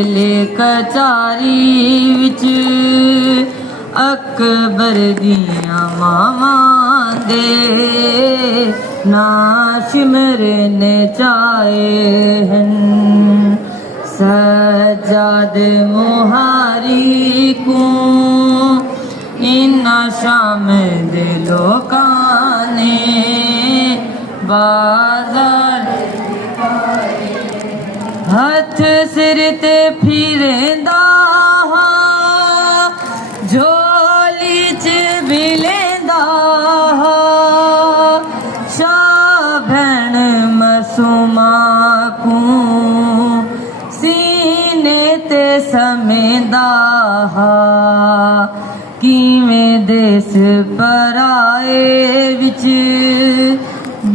वेले कचारी विच अकबर दियां मावां दे ना सिमरन चाहे हन सजाद मुहारी को इन्ना शाम दे लोकां ने बाजार हथ सिर ते फिरेंदा झोली च बिलेंदा शाह भैन मसूमा को सीने ते समेंदा किवें देस पराए विच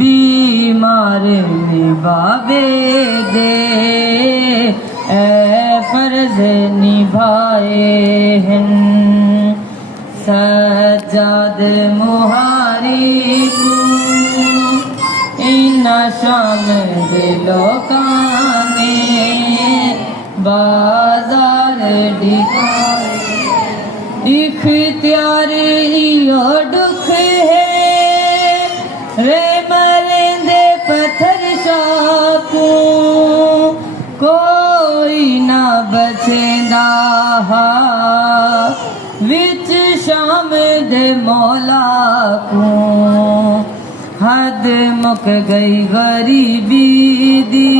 बीमार निभावे दे ए फर्ज निभाए हन सजाद मुहारी को इन्ना शाम दे लोकां ने बाजार दिखाए इख्तियार इयो दुख है रे मरेंदे पत्थर शाकू कोई ना बचेंदा विच शाम दे मौला को हद मुक गई गरीबी दी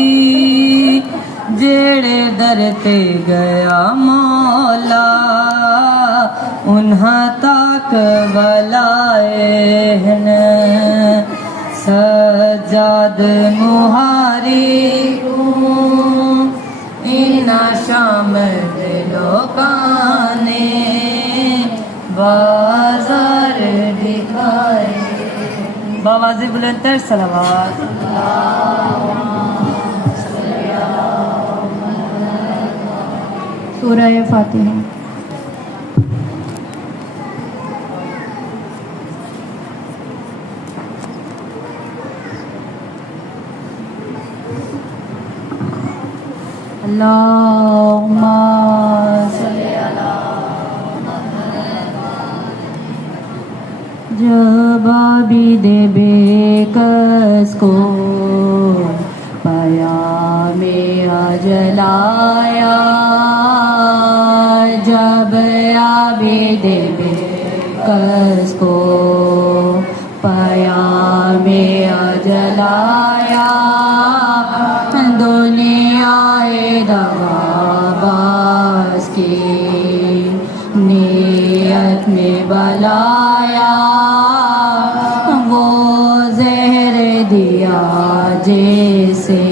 जेड़े दर ते गया मौला उन्हा ताक वलाए हन सजाद मुहारी को इन्ना शाम दे लोकां ने बाजार दिखाए बावाज़े बुलंद सलावत सूरह फातिहा। अल्लाहुम्मा सल्ली अला जब आबिद बेकस को पाया में जलाया जब आबिद बेकस को पाया में जलाया दुनियाए दगाबाज की नियत में बलाया वो जहर दिया जैसे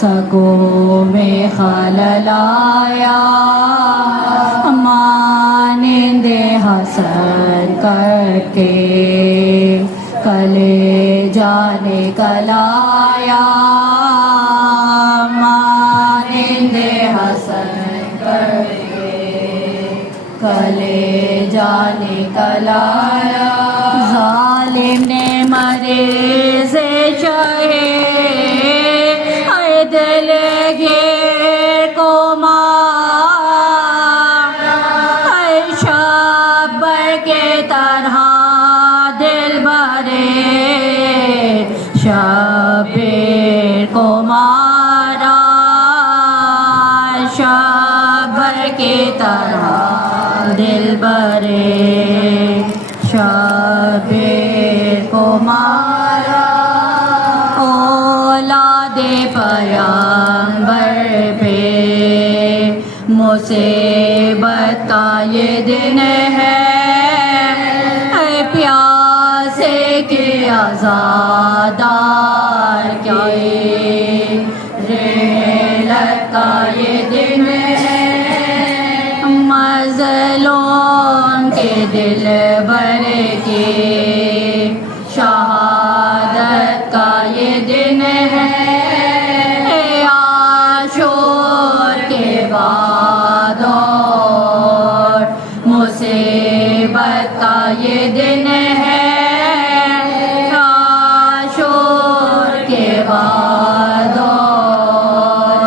सगों में खललाया मानिंदे हसन करके कले जाने कलाया मानिंदे हसन करके कले जाने कलाया जालिम ने मरे से चाहे दिल घे को मार शब्बर के तरह दिल भरे शब्बीर को मारा शब्बर के तरह दिल भरे शब्बीर को मारा औलादे पैगंबर पे मुसीबत का ये दिन है प्यासे के आज़ादार के रेलत का ये दिन है मज़लूम के दिल भर के शहादत का ये दिन है आशूर के बाद और मुसीबत का ये दिन है आशूर के बाद और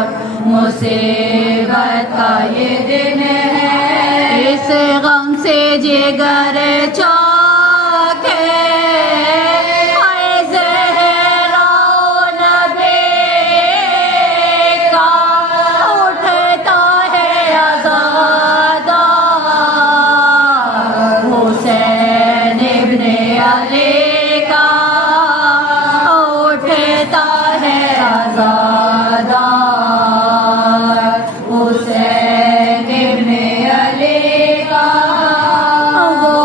मुसीबत अली का उठता है आज़ादार हुसैन इब्ने अली का वो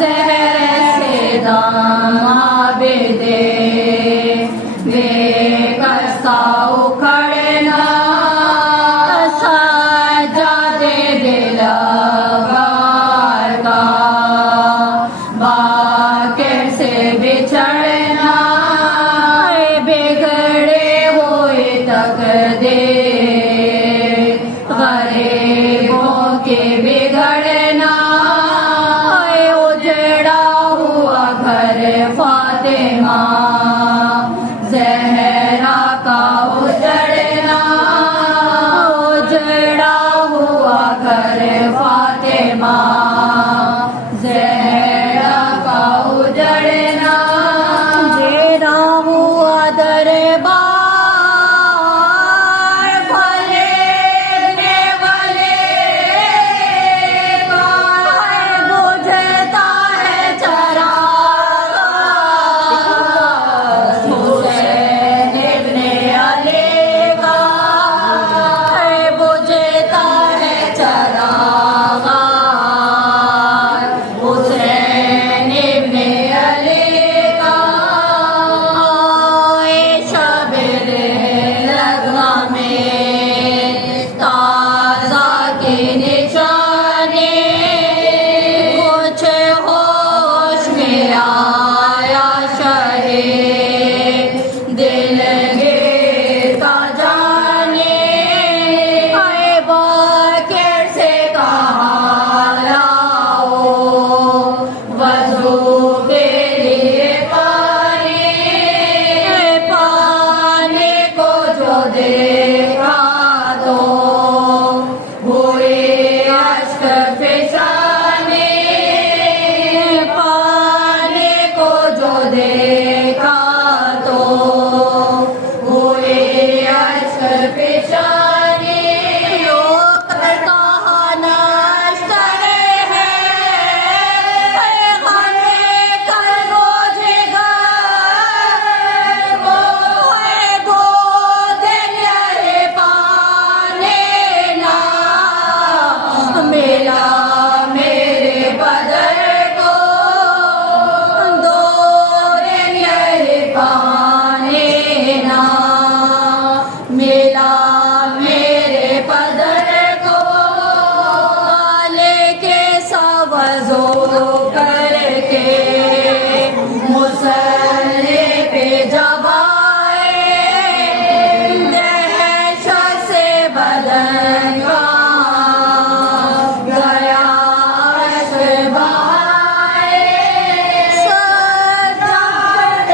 ज़हर से दाम आबिदे बेकसा उखड़ना सजादे दिलवार का बाकिर से बिछड़ना बिगड़े हुए तकदीर गरीबों के बिगड़ना उजड़ा हुआ घर फातिमा ज़हरा का उजड़ना उजड़ा हुआ घर फातिमा ज़हरा का उजड़ना गिरा हुआ दरबार फलेने वाले का बुझता है चराग हुसैन इब्ने अली का बुझता है चराग हुसैन इब्ने अली का शब लगवा में ताज़ा की निशानी कुछ होश में आया शहे दिल गिरता जाने बाकिर से कहा लाओ वज़ू के लिए पानी को जो देखा तो हुए अश्क फिशाने पानी को जो देखा तो हुए अश्क फिशाने कहा नश्तर है हमें कर बोझेगा वो है दो दिन ये पाने ना मिला मेरे बदर को दो दिन ये पाने ना मिला मेरे बदर को लेके सवज़ो करके मुसल्ले पे जब आए दहशत से बदन कांप गया अश्क बहाए सज्जाद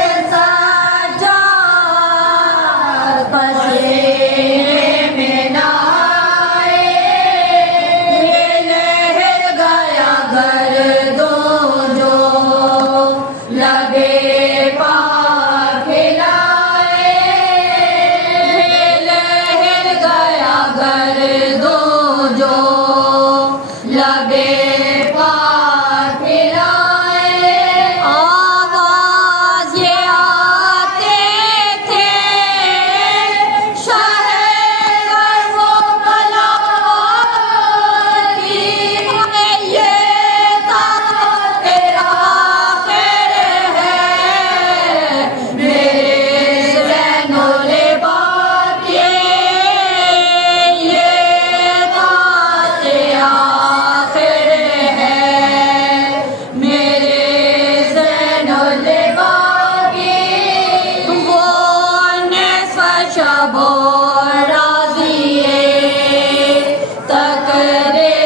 सज्जाद पसीने में नहाए लहर गया घर दो जो लगे पार खिलाए लहर गया घर दो जो लगे पार खिलाए आवाज़ ये आते थे शहर वो कला की ये था तेरा खैर है मेरे ज़ैनो लिबास ये था तेरा खैर है मेरे ज़ैनो लिबास वो निस्फ़ शबो राज़िए तकरे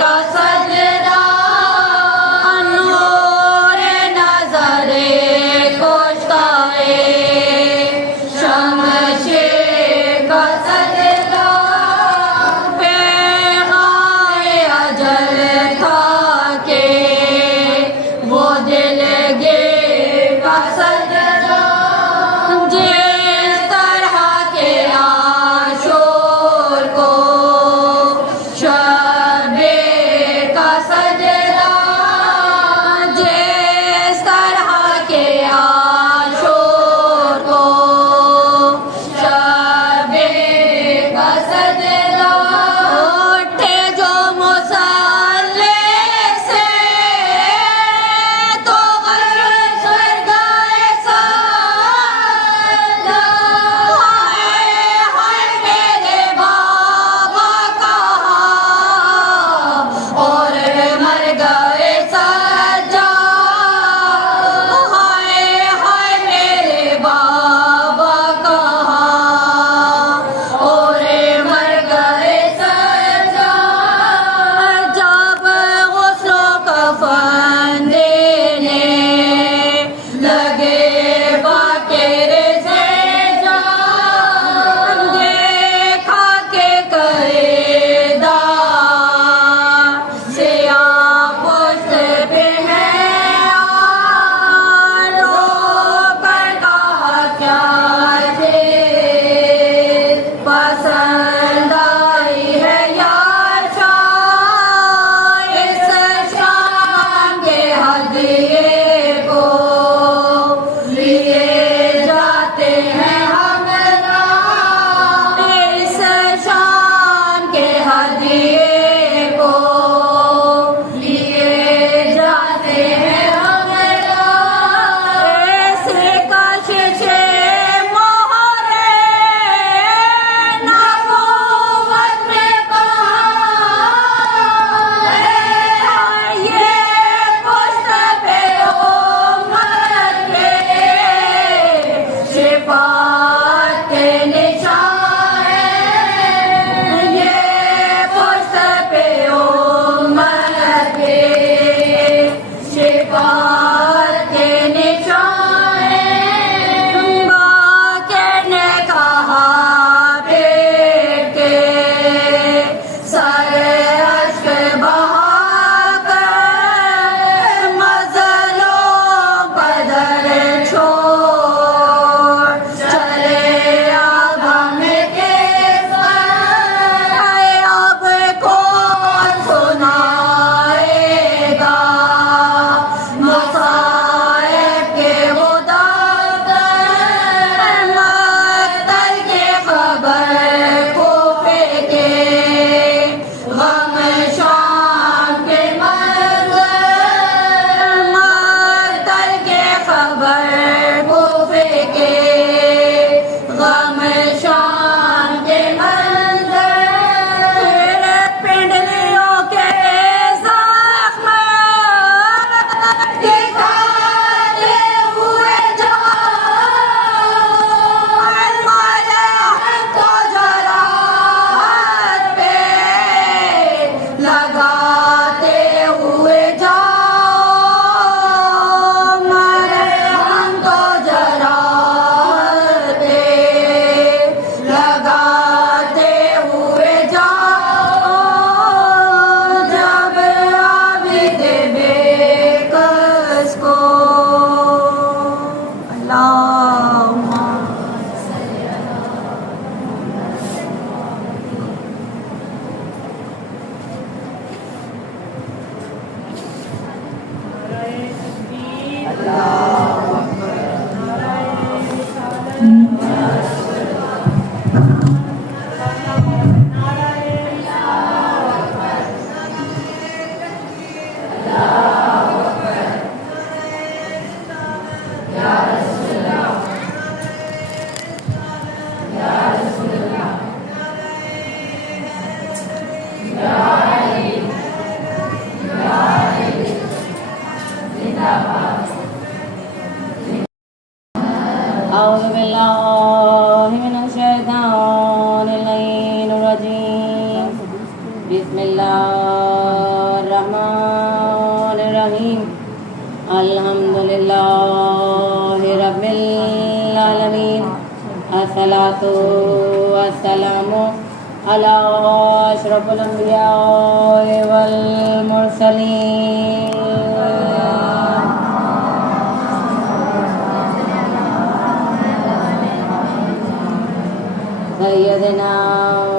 का सजदा नूर नज़रे कोश्ताए शमशे का सजदा पैगाए अजल था के वो दिल गे का सजदा जिस तरह के शैतानिर्रजीम बिस्मिल्लाहिर्रहमानिर्रहीम अल्हम्दुलिल्लाहि रब्बिल आलमीन अस्सलातु वस्सलामु अला अशरफिल अंबिया वल मुरसलीन सय्यदना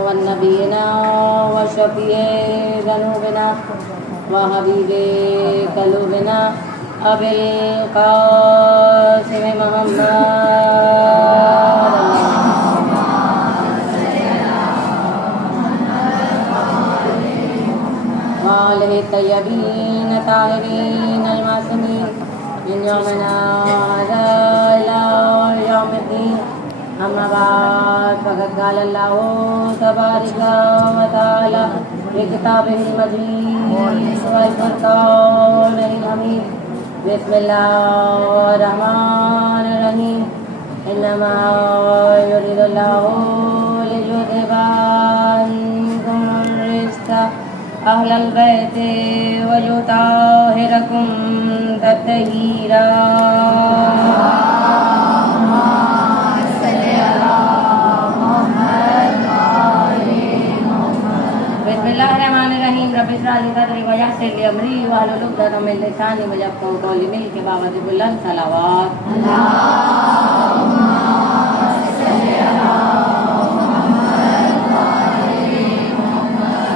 व नबीना व शफीए ज़ुनूबिना व हबीबे क़ुलूबिना अबिल क़ासिम मुहम्मद वाले तय्यबीन ताहिरीन अल-मासूमीन मिन यौमिना हाज़ा इला यौमिद्दीन अम्मा बाद फ़क़द क़ाल अल्लाहु तबारक व तआला फ़ी किताबिहिल मजीद वल फ़ुरक़ानिल हमीद बिस्मिल्लाहिर रहमानिर रहीम इन्नमा युरिदुल्लाहु लियुज़हिबा अन्कुमुर रिज्सा अहलल बैति व युताहिरकुम तत्हीरा बिस्मिल्लाहिर्रहमानिर्रहीम रब्बि इश्रह ली सदरी व यस्सिर ली अमरी वाहलुल उक़दतम मिन लिसानी यफ़क़हू क़ौली मिल के बावत बुलंद सलावत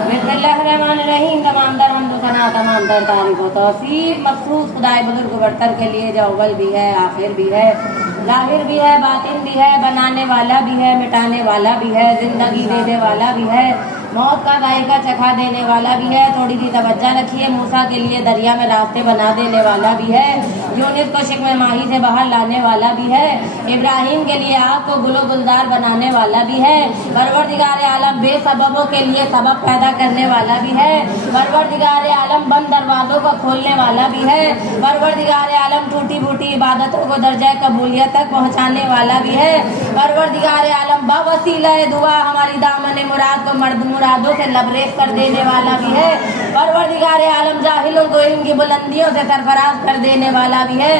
बिस्मिल्लाहिर्रहमानिर्रहीम तमाम दर हमद सना तमाम दर तारीफ़ व तौसीफ़ मखसूस खुदाए बुजुर्ग बरतर के लिए जो अव्वल भी है आखिर भी है ज़ाहिर भी है बातिन भी है बनाने वाला भी है मिटाने वाला भी है जिंदगी देने वाला भी है मौत का जायका चखा देने वाला भी है। थोड़ी सी तवज्जो रखिए। मूसा के लिए दरिया में रास्ते बना देने वाला भी है। यूनुस को शिकवे माही से बाहर लाने वाला भी है। इब्राहिम के लिए आग को गुलो गुलजार बनाने वाला भी है। परवरदिगार आलम बेसबबों के लिए सबब पैदा करने वाला भी है। परवरदिगार आलम बंद दरवाजों को खोलने वाला भी है। परवरदिगार आलम टूटी फूटी इबादतों को दर्जा कबूलियत तक पहुँचाने वाला भी है। परवरदिगार आलम बावसीला दुआ हमारी दामन मुराद को मर्द मुरादों से लबरेज कर देने वाला भी है। परवरदिगार आलम जाहिलों को इनकी बुलंदियों से सरफराज कर देने वाला भी है।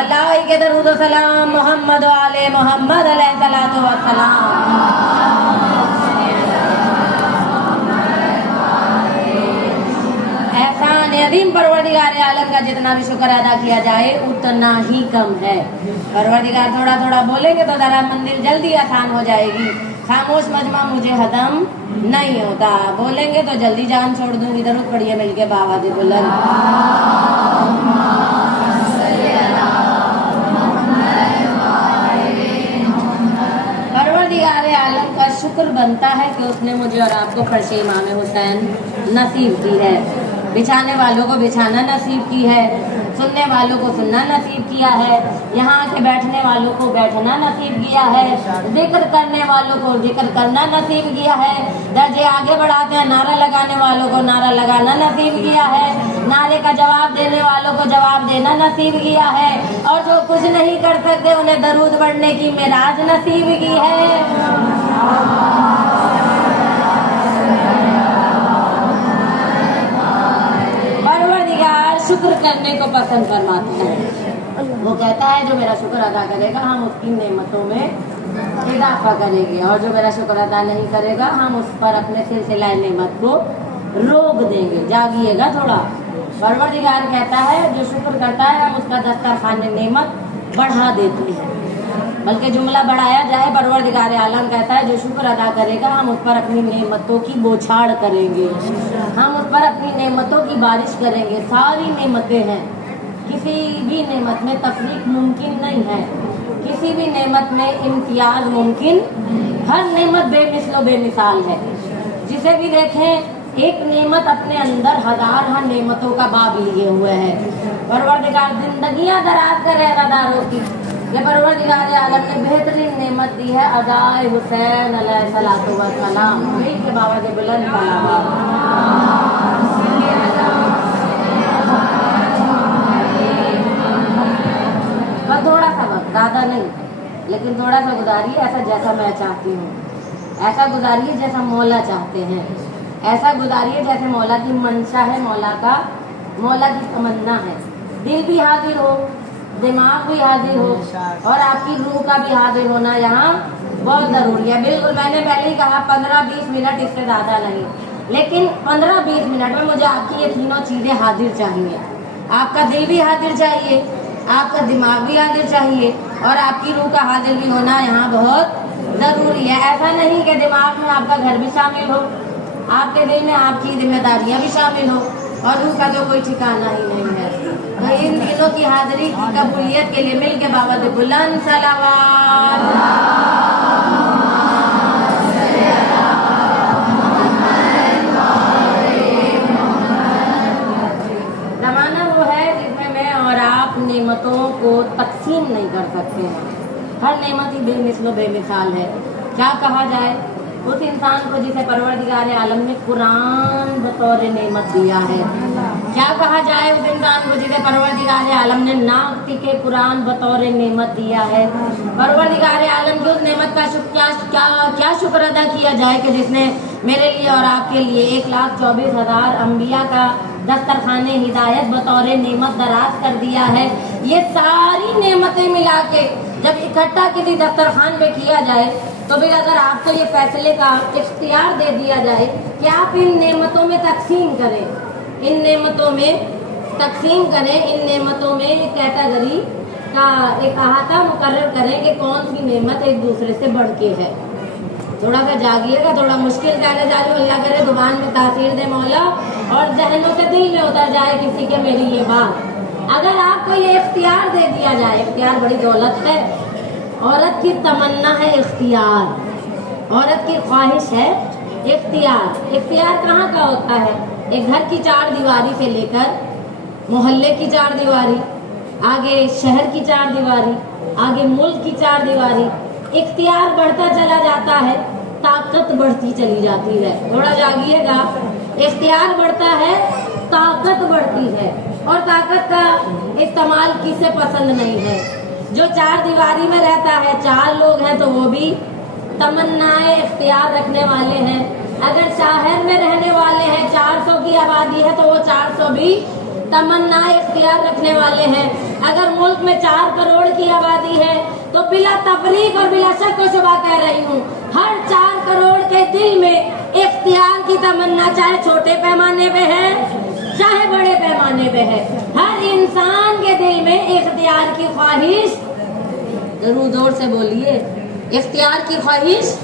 अल्लाह के दरूद व सलाम मोहम्मद वाले मोहम्मद अलैहिस्सलातु वस्सलाम। एहसान अज़ीम परवरदिगार आलम का जितना भी शुक्र अदा किया जाए उतना ही कम है। परवरदिगार थोड़ा थोड़ा बोलेंगे तो जरा मंजिल जल्दी आसान हो जाएगी। खामोश मजमा मुझे हदम नहीं होता। बोलेंगे तो जल्दी जान छोड़ दूंगी। दरूद पढ़िए मिलके बावाज़ बुलंद। परवरदिगार आलम का शुक्र बनता है कि उसने मुझे और आपको फर्श इमाम हुसैन नसीब की है। बिछाने वालों को बिछाना नसीब की है। सुनने वालों को सुनना नसीब किया है। यहाँ के बैठने वालों को बैठना नसीब किया है। जिक्र करने वालों को जिक्र करना नसीब किया है। दर्जे आगे बढ़ाते हैं। नारा लगाने वालों को नारा लगाना नसीब किया है। नारे का जवाब देने वालों को जवाब देना नसीब किया है। और जो कुछ नहीं कर सकते उन्हें दरूद पढ़ने की मेराज नसीब की है। शुक्र करने को पसंद फरमाते हैं। वो कहता है जो मेरा शुक्र अदा करेगा हम उसकी नेमतों में इजाफा करेंगे, और जो मेरा शुक्र अदा नहीं करेगा हम उस पर अपने सिलसिला नेमत को रोक देंगे। जागिएगा थोड़ा। परवरदिगार कहता है जो शुक्र करता है हम उसका दस्तरखान नेमत बढ़ा देते हैं। बल्कि जुमला बढ़ाया जाए, परवरदिगार आलम कहता है जो शुक्र अदा करेगा हम उस पर अपनी नेमतों की बौछार करेंगे। हम उस पर अपनी नेमतों की बारिश करेंगे। सारी नेमतें हैं, किसी भी नेमत में तफरीक मुमकिन नहीं है। किसी भी नेमत में इम्तियाज मुमकिन। हर नेमत बेमिसल बेमिसाल है। जिसे भी देखें एक नेमत अपने अंदर हजार नेमतों का बाब लिए हुए है। परवरदिगार जिंदगियां दराज करे अदादारों की। ये परवरदिगार आलम ने बेहतरीन नेमत दी है अदाए हुसैन अलैहिस्सलातु वस्सलाम के बाबा के बुलंद सलावत। थोड़ा सा वक्त, ज्यादा नहीं। लेकिन थोड़ा सा गुजारिए ऐसा जैसा मैं चाहती हूँ, ऐसा गुजारिए जैसा मौला चाहते हैं, ऐसा गुजारिए जैसे मौला की मंशा है, मौला की तमन्ना है। दिल भी हाजिर हो, दिमाग भी हाजिर हो और आपकी रूह का भी हाजिर होना यहाँ बहुत ज़रूरी है। बिल्कुल मैंने पहले ही कहा 15-20 मिनट, इससे ज़्यादा नहीं, लेकिन 15-20 मिनट में मुझे आपकी ये तीनों चीज़ें हाजिर चाहिए। आपका दिल भी हाजिर चाहिए, आपका दिमाग भी हाजिर चाहिए और आपकी रूह का हाजिर भी होना यहाँ बहुत ज़रूरी है। ऐसा नहीं कि दिमाग में आपका घर भी शामिल हो, आपके दिल में आपकी जिम्मेदारियाँ भी शामिल हो और रूह का जो कोई ठिकाना ही नहीं है। तो इन दिनों की हाजिरी की कबूलियत के लिए मिल के बाबा से बुलंद सलावत। ज़माना वो है जिसमें मैं और आप नेमतों को तकसीम नहीं कर सकते हैं। हर नेमत ही बेमिसल बेमिसाल है। क्या कहा जाए उस इंसान को जिसे परवरदिगार आलम ने कुरान बतौर नेमत दिया है? क्या कहा जाए उस इंसान को जिसे परवरदिगार आलम ने नाक के कुरान बतौर नेमत दिया है? परवरदिगार आलम की उस नेमत का क्या शुक्र अदा किया जाए कि जिसने मेरे लिए और आपके लिए 1,24,000 अम्बिया का दस्तरखाने हिदायत बतौर नेमत दराज कर दिया है। ये सारी नेमतें मिला के जब इकट्ठा किसी दस्तरखान पे किया जाए तो फिर अगर आपको ये फैसले का इख्तियार दे दिया जाए कि आप इन नेमतों में तकसीम करें, इन नेमतों में तकसीम करें, इन नेमतों में एक कैटेगरी का एक अहाता मुकर्रर करें कि कौन सी नेमत एक दूसरे से बढ़ के है। थोड़ा सा जागिएगा, थोड़ा मुश्किल कहने जा रही हूँ, अल्लाह करे जुबान में तासीर दे मौला और जहनों से दिल में उतर जाए किसी के मेरी ये बात। अगर आपको ये इख्तियार दे दिया जाए, इख्तियार बड़ी दौलत है, औरत की तमन्ना है इख्तियार, औरत की ख्वाहिश है इख्तियार। इख्तियार कहाँ का होता है? एक घर की 4 दीवारी से लेकर मोहल्ले की 4 दीवारी, आगे शहर की 4 दीवारी, आगे मुल्क की 4 दीवारी। इख्तियार बढ़ता चला जाता है, ताकत बढ़ती चली जाती है। थोड़ा जागिएगा, इख्तियार बढ़ता है, ताकत बढ़ती है और ताकत का इस्तेमाल किसे पसंद नहीं है? जो 4 दीवारी में रहता है, 4 लोग हैं तो वो भी तमन्नाएं इख्तियार रखने वाले हैं। अगर शहर में रहने वाले हैं, 400 की आबादी है तो वो 400 भी तमन्नाएं इख्तियार रखने वाले हैं। अगर मुल्क में 4 करोड़ की आबादी है तो बिला तफरीक और बिला शक व शुबा कह रही हूँ, हर 4 करोड़ के दिल में इख्तियार की तमन्ना, चाहे छोटे पैमाने पे है चाहे बड़े पैमाने पे है, हर इंसान के दिल में इख्तियार की ख्वाहिश, जरूर जोर से बोलिए, इख्तियार की ख्वाहिश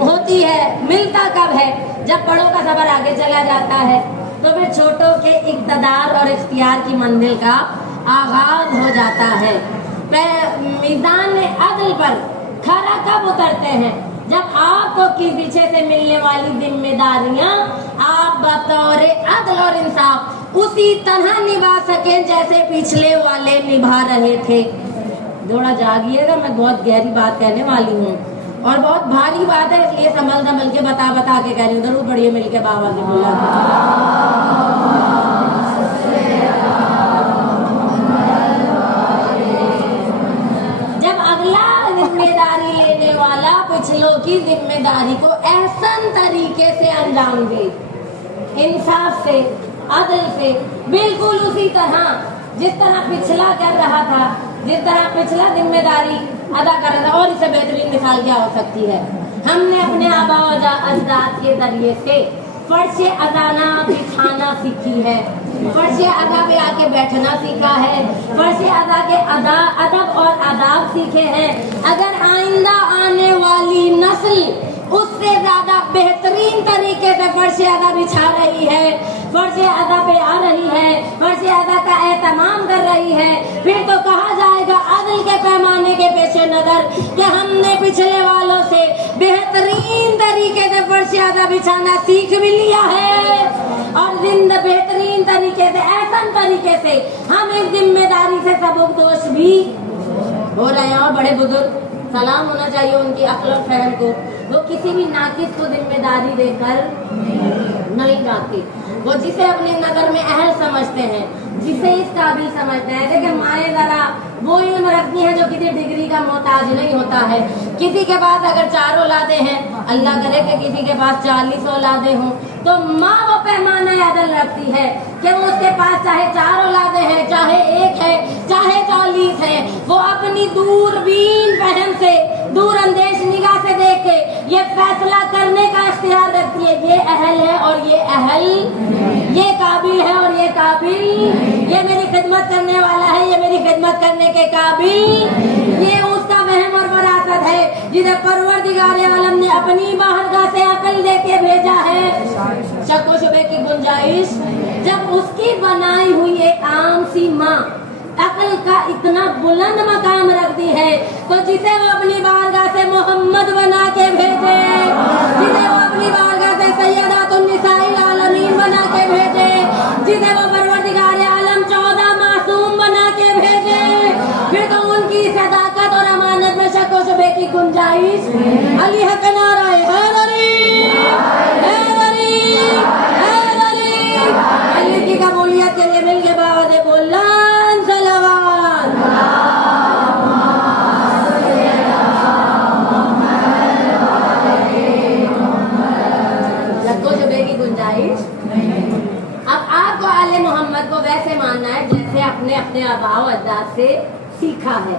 होती है। मिलता कब है? जब बड़ों का सफर आगे चला जाता है तो फिर छोटों के इक़्तिदार और इख्तियार की मंजिल का आगाज हो जाता है। मीज़ान अदल पर खरा कब उतरते हैं? जब आपको किसी पीछे से मिलने वाली जिम्मेदारियां आप बतौर अदल और इंसाफ उसी तरह निभा सके जैसे पिछले वाले निभा रहे थे। थोड़ा जागिएगा, मैं बहुत गहरी बात कहने वाली हूँ और बहुत भारी बात है, इसलिए संभल के बता के कह रही हूँ। जरूर पढ़िए मिलके बाबा की बोला। जिम्मेदारी लेने वाला पिछलों की जिम्मेदारी को एहसन तरीके से अंजाम दे, इंसाफ से, अदल से, बिल्कुल उसी तरह जिस तरह पिछला कर रहा था, जिस तरह पिछला जिम्मेदारी अदा कर रहा था। और इससे बेहतरीन मिसाल क्या हो सकती है? हमने अपने आबा अजदाद के जरिए से फर्शे अदाना बिछाना सीखी है, फर्शे अदा पे आके बैठना सीखा है, फर्शे अदा के अदब और आदाब सीखे हैं। अगर आइंदा आने वाली नस्ल उससे ज्यादा बेहतरीन तरीके से फर्शे अदा बिछा रही है, फर्शे अदा पे आ रही है, फर्शे अदा का एहतमाम कर रही है, फिर तो कहा जाएगा अदल के पैमाने के पेशे नजर कि हमने पिछले वालों से बेहतरीन तरीके से फर्शे अदा बिछाना सीख भी लिया है और बेहतरीन तरीके से, ऐसा तरीके से हम इस जिम्मेदारी से सबकदोश भी हो रहे हैं। और बड़े बुजुर्ग, सलाम होना चाहिए उनकी अक्ल और फहम को, वो किसी भी नाकिस को जिम्मेदारी देकर नहीं जाते। वो जिसे अपनी नजर में अहल समझते हैं, जिसे इस काबिल समझते हैं। देखिए माए जरा वो इल्म रखती हैं जो किसी डिग्री का मोहताज नहीं होता है। किसी के पास अगर 4 औलादे हैं, अल्लाह करे कि किसी के पास 40 औलादे हों, तो माँ वो पैमाना अदल रखती है कि वो उसके पास चाहे 4 औलादे हैं, चाहे 1 है, चाहे 40 है, वो अपनी दूरबीन पहन से, दूर अंदेश निगाह से देख के ये फैसला करने का इख्तियार रखती है, ये अहल है और ये अहल, ये काबिल है और ये काबिल, ये मेरी खिदमत करने वाला है, ये मेरी खिदमत करने के काबिल। ये उसका वहम और वरासत है जिसे परवरदिगार आलम ने अपनी बाहरगाह से अकल देके भेजा है। शक व शुबे की गुंजाइश जब उसकी बनाई हुई एक आम सी माँ अकल का इतना बुलंद मकाम रखती है, तो जिसे वो अपनी बारगाह से मोहम्मद बना के भेजे, जिसे वो अपनी बारगाह से सैयदातुन निसाइल आलमीन बना के भेजे, जिसे वो परवरदिगार आलम 14 मासूम बना के भेजे, फिर तो उनकी सदाकत और अमानत में शक व शुबे की गुंजाइश अली हक नारा हैदरी, हैदरी, हैदरी। अली की कबूलियत के लिए मिल के बावत बोलना की गुंजाइश। अब आपको आले मोहम्मद को वैसे मानना है जैसे अपने अपने आबाओ अजदाद से सीखा है।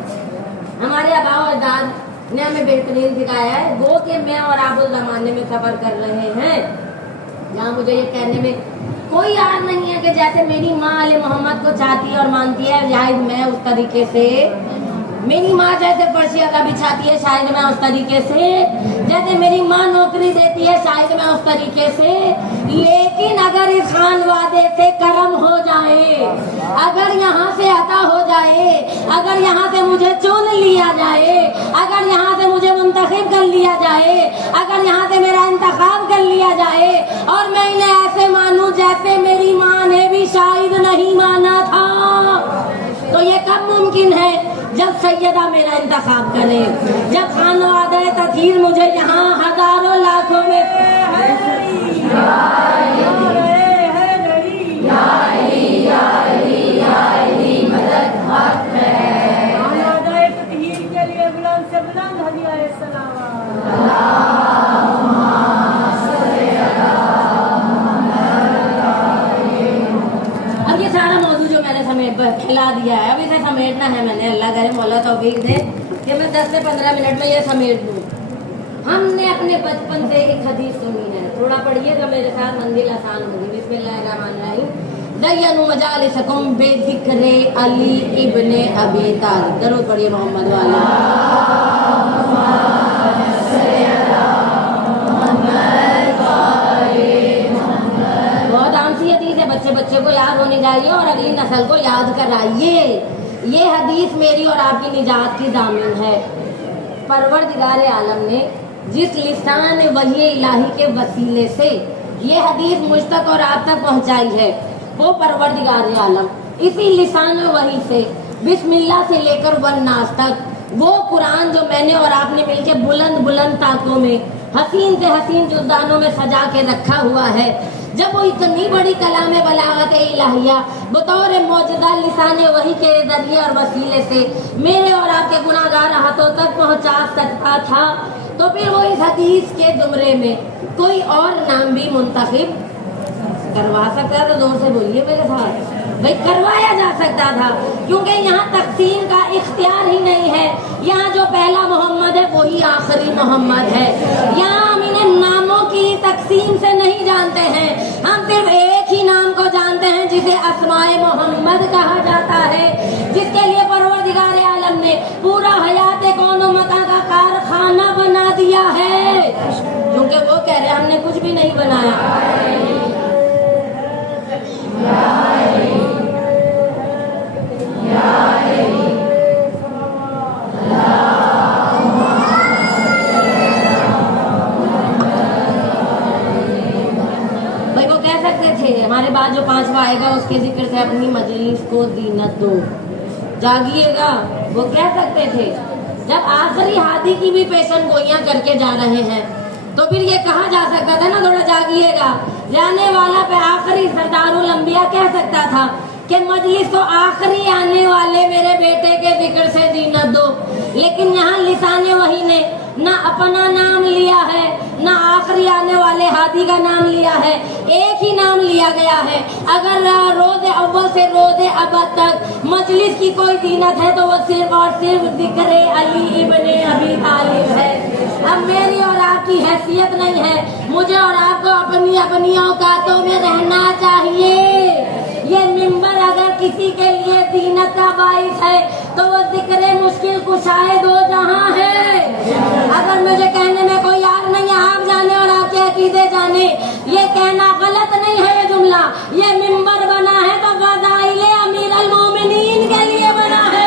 हमारे आबाओ अजदाद ने हमें बेहतरीन सिखाया है। गो के मैं और आप उस जमाने में सफर कर रहे हैं जहाँ मुझे ये कहने में कोई याद नहीं है कि जैसे मेरी माँ आले मोहम्मद को चाहती है और मानती है, शायद मैं उस तरीके से, मेरी माँ जैसे पर्शिया का बिछाती है, शायद मैं उस तरीके से, जैसे मेरी माँ नौकरी देती है, शायद मैं उस तरीके से। लेकिन अगर इस खान वादे से करम हो जाए, अगर यहाँ से अता हो जाए, अगर यहाँ से मुझे चुन लिया जाए, अगर यहाँ से मुझे मुंतखब कर लिया जाए, अगर यहाँ से मेरा इंतखाब कर लिया जाए और मैं इन्हें ऐसे मानूं जैसे मेरी माँ ने भी शायद नहीं माना था, तो ये कब मुमकिन है? जब सैयदा मेरा इंतखाब करे, जब खानवादा तथीर मुझे यहाँ हजारों लाखों में मदद हक है। के लिए बुलंद से बुलंद हदिया सलाम। अब ये सारा मौजूद जो मैंने समेट खिला दिया है, अब इसे समेटना है मैंने, अल्लाह करे मौला तौफीक दे कि मैं 10 से 15 मिनट में ये समेट दूँ। हमने अपने बचपन से एक हदीस सुनी है, थोड़ा पढ़िएगा मेरे साथ, मंजिल आसान होगी। बिस्मिल्लाहिर्रहमानिर्रहीम। दय्यनु मजालिसकुम बेज़िक्रे अली इब्ने अबी तालिब। दरूद पढ़िए मोहम्मद वाले। बहुत आम सी हदीस है, बच्चे बच्चे को याद होनी चाहिए और अगली नस्ल को याद कराइए। ये हदीस मेरी और आपकी निजात की दामिन है। परवरदिगार आलम ने जिस लिसान वही इलाही के वसीले से ये हदीस मुझ तक और आप तक पहुंचाई है, वो परवरदिगार आलम इसी लिसान वही से बिस्मिल्लाह से लेकर वन्नास तक वो कुरान जो मैंने और आपने मिलके बुलंद बुलंद ताकों में, हसीन से हसीन जुल्दानों में सजा के रखा हुआ है, जब वो इतनी बड़ी कलाम बलागत इलाहिया बतौर मौजूदा लिसान वही के जरिए और वसीले से मेरे और आपके गुनाहगार हाथों तक पहुंचा सकता था, तो फिर वो इस हदीस के जुमरे में कोई और नाम भी मुंतखब करवा सकता है। तो जोर से बोलिए मेरे साथ, भाई करवाया जा सकता था, क्योंकि यहाँ तकसीम का इख्तियार ही नहीं है। यहाँ जो पहला मोहम्मद है वही आखिरी मोहम्मद है। यहाँ हम इन्हें नामों की तकसीम से नहीं जानते हैं, हम सिर्फ एक ही नाम को जानते हैं जिसे अस्माए मोहम्मद कहा जाता है, जिसके लिए परवरदिगार आलम ने पूरा हयात कौनो मका का कारखाना बना दिया है, क्योंकि वो कह रहे हमने कुछ भी नहीं बनाया। भाई वो कह सकते थे हमारे बाद जो 5वां आएगा उसके जिक्र से अपनी मजलिस को दीनत दो, जागिएगा, वो कह सकते थे। जब आखिरी हादी की भी पेशन गोइयां करके जा रहे हैं तो फिर ये कहा जा सकता था ना, थोड़ा जागिएगा। जाने वाला पे आखिरी सरदारुल अंबिया कह सकता था कि मजलिस को आखिरी आने वाले मेरे बेटे के जिक्र से दीनत दो, लेकिन यहाँ लिसाने वही ने ना अपना नाम लिया है, ना आखिरी आने वाले हादी का नाम लिया है, एक ही नाम लिया गया है। अगर रोज़े अव्वल से रोज़े अबद तक मजलिस की कोई दीनत है तो वो सिर्फ और सिर्फ जिक्र अली इब्ने अबी तालिब है। अब मेरी और आपकी हैसियत नहीं है, मुझे और आपको अपनी अपनी औकातों में रहना चाहिए। ये मिंबर अगर किसी के लिए दीनत का बाइस है तो वो जिक्र मुश्किल कुशाए दो जहां है। अगर मुझे कहने में कोई यार नहीं है, आप जाने और आपके अकीदे जाने, ये कहना गलत नहीं है। ये जुमला ये मिंबर बना है तो फ़ज़ाइले अमीर अल मोमिनीन के लिए बना है।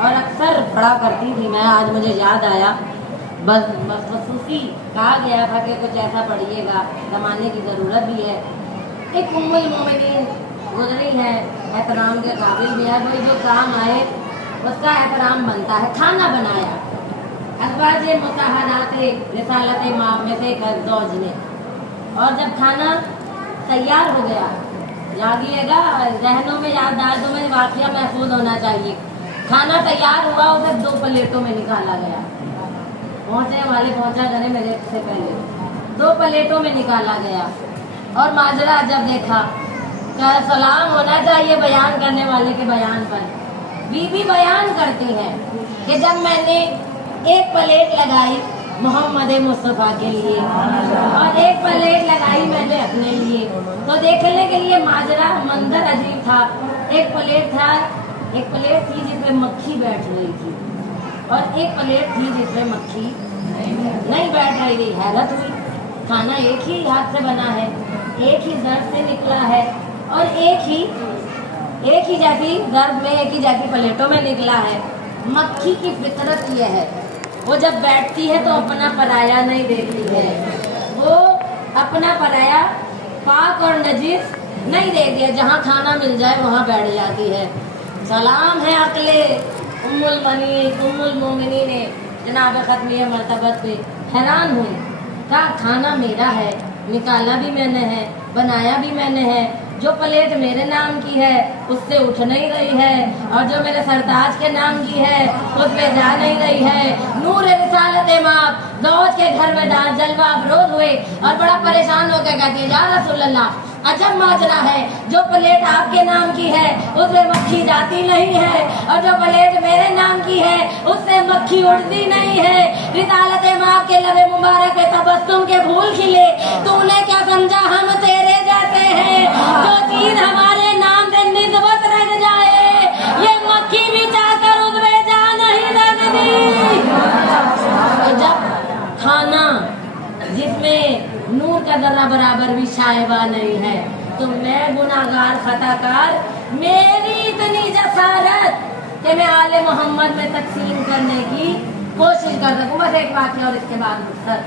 और अक्सर पढ़ा करती थी मैं, आज मुझे याद आया। बस खसूसी कहा गया था कि कुछ ऐसा पढ़िएगा, ज़माने की ज़रूरत भी है। एक उम्मुल मोमिनीन गुजरी है, एहतराम के काबिल भी है। कोई जो काम आए उसका एहतराम बनता है। खाना बनाया अज़वाज मुतहरात रिसालत इमाम में से एक ज़ौज ने, और जब खाना तैयार हो गया, यादिएगा जहनों में, याददाश्तों में वाक़या महफूज होना चाहिए। खाना तैयार हुआ, उसे 2 प्लेटों में निकाला गया। पहुँचने वाले पहुँचा करे मेरे से पहले, 2 प्लेटों में निकाला गया। और माजरा जब देखा, क्या सलाम होना चाहिए बयान करने वाले के बयान पर। बीबी बयान करती है कि जब मैंने एक प्लेट लगाई मोहम्मद मुस्तफ़ा के लिए और एक प्लेट लगाई मैंने अपने लिए, तो देखने के लिए माजरा मंजर अजीब था। एक प्लेट थी जिसमें मक्खी बैठ रही थी और एक प्लेट थी जिसमें मक्खी नहीं बैठ रही थी। हैरत हुई, खाना एक ही हाथ से बना है, एक ही दर्द से निकला है और एक ही जैसी दर्द में एक ही जैसी प्लेटों में निकला है। मक्खी की फितरत यह है, वो जब बैठती है तो अपना पराया नहीं देखती है, वो अपना पराया पाक और नजीस नहीं देखती है। जहाँ खाना मिल जाए वहाँ बैठ जाती है। सलाम है अकले उम्मुल मोमिनीन ने जनाब खत्मिया मर्तबत पे। हैरान हुई, क्या खाना मेरा है, निकाला भी मैंने है, बनाया भी मैंने है। जो प्लेट मेरे नाम की है उससे उठ नहीं रही है और जो मेरे सरताज के नाम की है उस पे जा नहीं रही है। नूर रिसालत इमाम ज़ौज के घर में जलवा अफरोज हुए और बड़ा परेशान होकर कहती है, या रसूल अल्लाह अजब माजरा है, जो प्लेट आपके नाम की है उसमें मक्खी जाती नहीं है और जो प्लेट मेरे नाम की है उससे मक्खी उड़ती नहीं है। रिसालत इमाम के लबे मुबारक पे तबस्सुम के फूल खिले, तूने क्या समझा हम तेरे जैसे हैं? जो चीज हमारे नाम से निस्बत रख जाए ये मक्खी भी चाहकर उसमें जा नहीं सकती। जब खाना जिसमें नूर का जर्रा बराबर भी शायबा नहीं है तो मैं गुनाहगार खताकार, मेरी इतनी जसारत कि मैं आले मोहम्मद में तकसीम करने की कोशिश कर सकूं। बस एक वाक़या और इसके बाद सर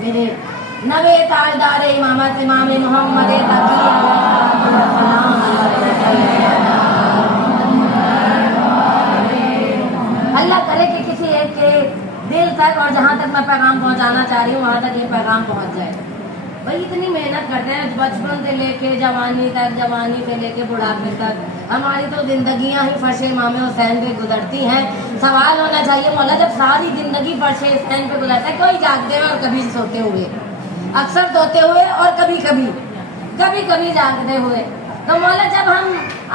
मेरे नवे ताजदार इमामत इमाम मोहम्मद अल्लाह करे कि किसी एक के दिल तक और जहाँ तक तक मैं पैगाम पहुंचाना चाह रही हूँ, वहाँ तक ये पैगाम पहुंच जाए। भाई इतनी मेहनत करते हैं बचपन से लेके जवानी तक, जवानी से लेके बुढ़ापे तक, हमारी तो जिंदगियां ही फर्श इमाम हुसैन पे गुजरती हैं। सवाल होना चाहिए मौला, जब सारी जिंदगी फर्श हुसैन पे गुजरता है, कोई जागते हुए और कभी सोते हुए, अक्सर सोते हुए और कभी कभी जागते हुए, तो मौला जब हम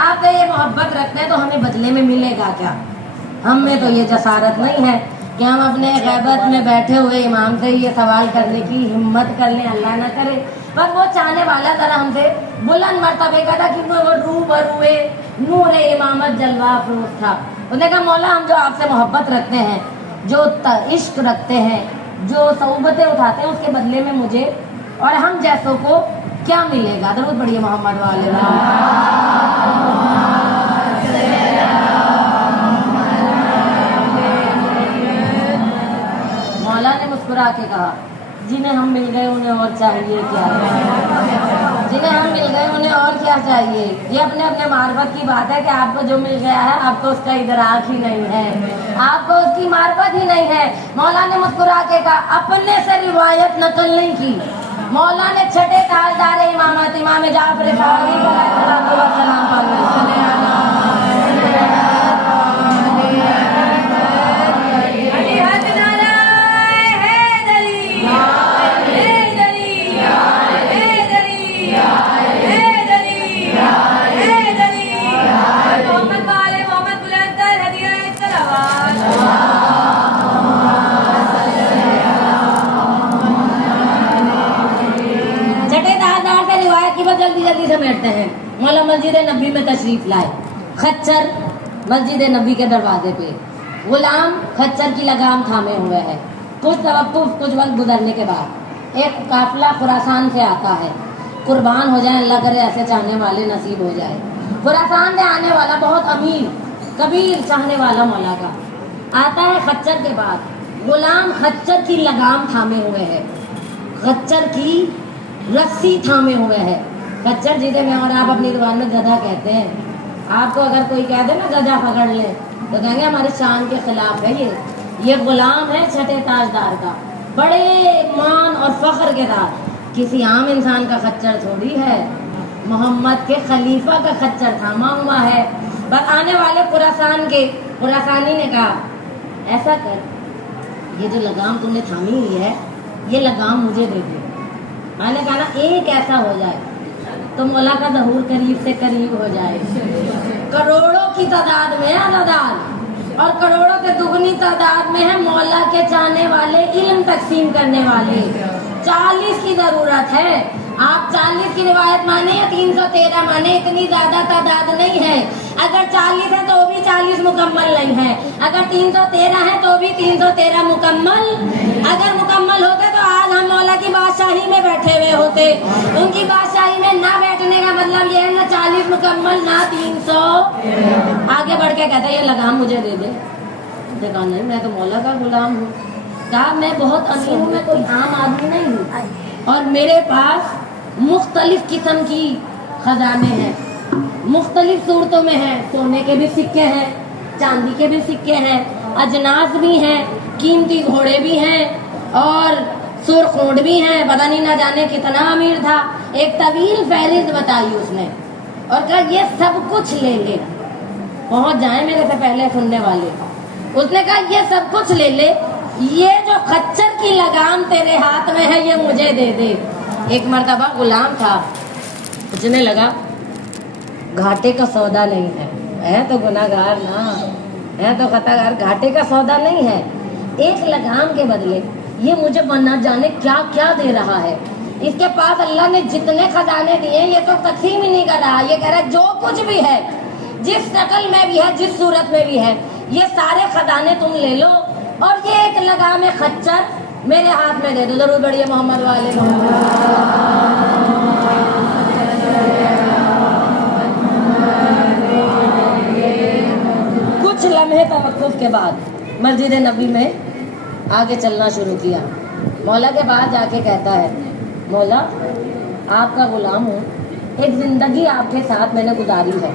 आपसे ये मोहब्बत रखते हैं तो हमें बदले में मिलेगा क्या? हम में तो ये जसारत नहीं है कि हम अपने गैबत में बैठे हुए इमाम से ये सवाल करने की हिम्मत कर लें, अल्लाह ना करे। पर वो चाहने वाला जरा हमसे बुलंद मर्तबे का था कि वो रूबरूए नूर इमामत जलवा अफरोज था। उसने कहा मौला हम जो आपसे मोहब्बत रखते हैं, जो इश्क रखते हैं, जो सऊबतें उठाते हैं, उसके बदले में मुझे और हम जैसों को क्या मिलेगा? दरूद पढ़िए मोहम्मद वाले। मौला ने मुस्कुरा के कहा जिन्हें हम मिल गए उन्हें और चाहिए क्या? जिन्हें हम मिल गए उन्हें और क्या चाहिए? ये अपने अपने मार्फत की बात है कि आपको जो मिल गया है आपको उसका इदराक ही नहीं है, आपको उसकी मार्फत ही नहीं है। मौला ने मुस्कुरा के कहा, अपने से रिवायत नकल नहीं की। मौला ने छठे ताजदार इमामत इमाम जाफर सादिक अलैहिस्सलाम जल्दी समेटते हैं। मौला मस्जिद नबी में तशरीफ लाए। खच्चर मस्जिद नबी के दरवाजे पे, गुलाम खच्चर की लगाम थामे हुए है। कुछ वक्त गुजरने के बाद एक काफिला खुरासान से आता है। कुर्बान हो जाए, अल्लाह करे ऐसे चाहने वाले नसीब हो जाए। खुरासान से आने वाला बहुत अमीर कबीर चाहने वाला मौला का आता है। खच्चर के बाद गुलाम खच्चर की लगाम थामे हुए है, खच्चर की रस्सी थामे हुए है। खच्चर जिसे में और आप अपनी जुबान में गधा कहते हैं। आपको अगर कोई कह दे ना गधा पकड़ ले तो कहेंगे हमारी शान के खिलाफ है। ये गुलाम है छठे ताजदार का, बड़े मान और फख्र के साथ। किसी आम इंसान का खच्चर थोड़ी है, मोहम्मद के खलीफा का खच्चर थामा हुआ है। बस आने वाले खुरासानी ने कहा ऐसा कर, ये जो लगाम तुमने थामी हुई है ये लगाम मुझे दे दे। मैंने कहा ना एक ऐसा हो जाए तो मौला का ज़हूर करीब से करीब हो जाए। करोड़ों की तादाद में है आदाद, और करोड़ों से दुगनी तादाद में है मौला के चाहने वाले, इल्म तकसीम करने वाले। 40 की जरूरत है। आप 40 की रिवायत माने या 313 माने, इतनी ज्यादा तादाद नहीं है। अगर 40 है तो भी 40 मुकम्मल नहीं है, अगर 313 है तो भी 313 मुकम्मल। अगर मुकम्मल होते तो आज हम मौला की बादशाही में बैठे हुए होते। उनकी बादशाही में ना बैठने का मतलब ये है ना 40 मुकम्मल ना 300। आगे बढ़ के कहता है ये लगाम मुझे दे दे। कहा नहीं मैं तो मौला का गुलाम हूँ। कहा मैं बहुत अमीर हूँ, मैं कोई आम आदमी नहीं हूँ, और मेरे पास मुख्तलिफ किस्म की खजाने हैं, मुख्तलिफ सूरतों में है। सोने के भी सिक्के हैं, चांदी के भी सिक्के हैं, अजनास भी हैं, कीमती घोड़े भी हैं और सुर्ख ऊंट भी हैं। पता नहीं ना जाने कितना अमीर था। एक तवील फहरिस्त बताई उसने और कहा ये सब कुछ ले ले। पहुंच जाए मेरे से पहले सुनने वाले। उसने कहा ये सब कुछ ले ले, ये जो खच्चर की लगाम तेरे हाथ में है ये मुझे दे दे। एक मर्तबा गुलाम था, सोचने लगा घाटे का सौदा नहीं है तो गुनाहगार ना है तो खतागार, घाटे का सौदा नहीं है। एक लगाम के बदले ये मुझे न जाने क्या क्या दे रहा है। इसके पास अल्लाह ने जितने खजाने दिए ये तो तकसीम ही नहीं कर रहा। ये कह रहा है जो कुछ भी है, जिस शक्ल में भी है, जिस सूरत में भी है, ये सारे खजाने तुम ले लो और ये एक लगाम खच्चर मेरे हाथ में दे दो। जरूर बढ़िया मोहम्मद वाले। कुछ लम्हे तवक्कुफ के बाद मस्जिद नबी में आगे चलना शुरू किया। मौला के पास जाके कहता है मौला आपका गुलाम हूँ, एक जिंदगी आपके साथ मैंने गुजारी है,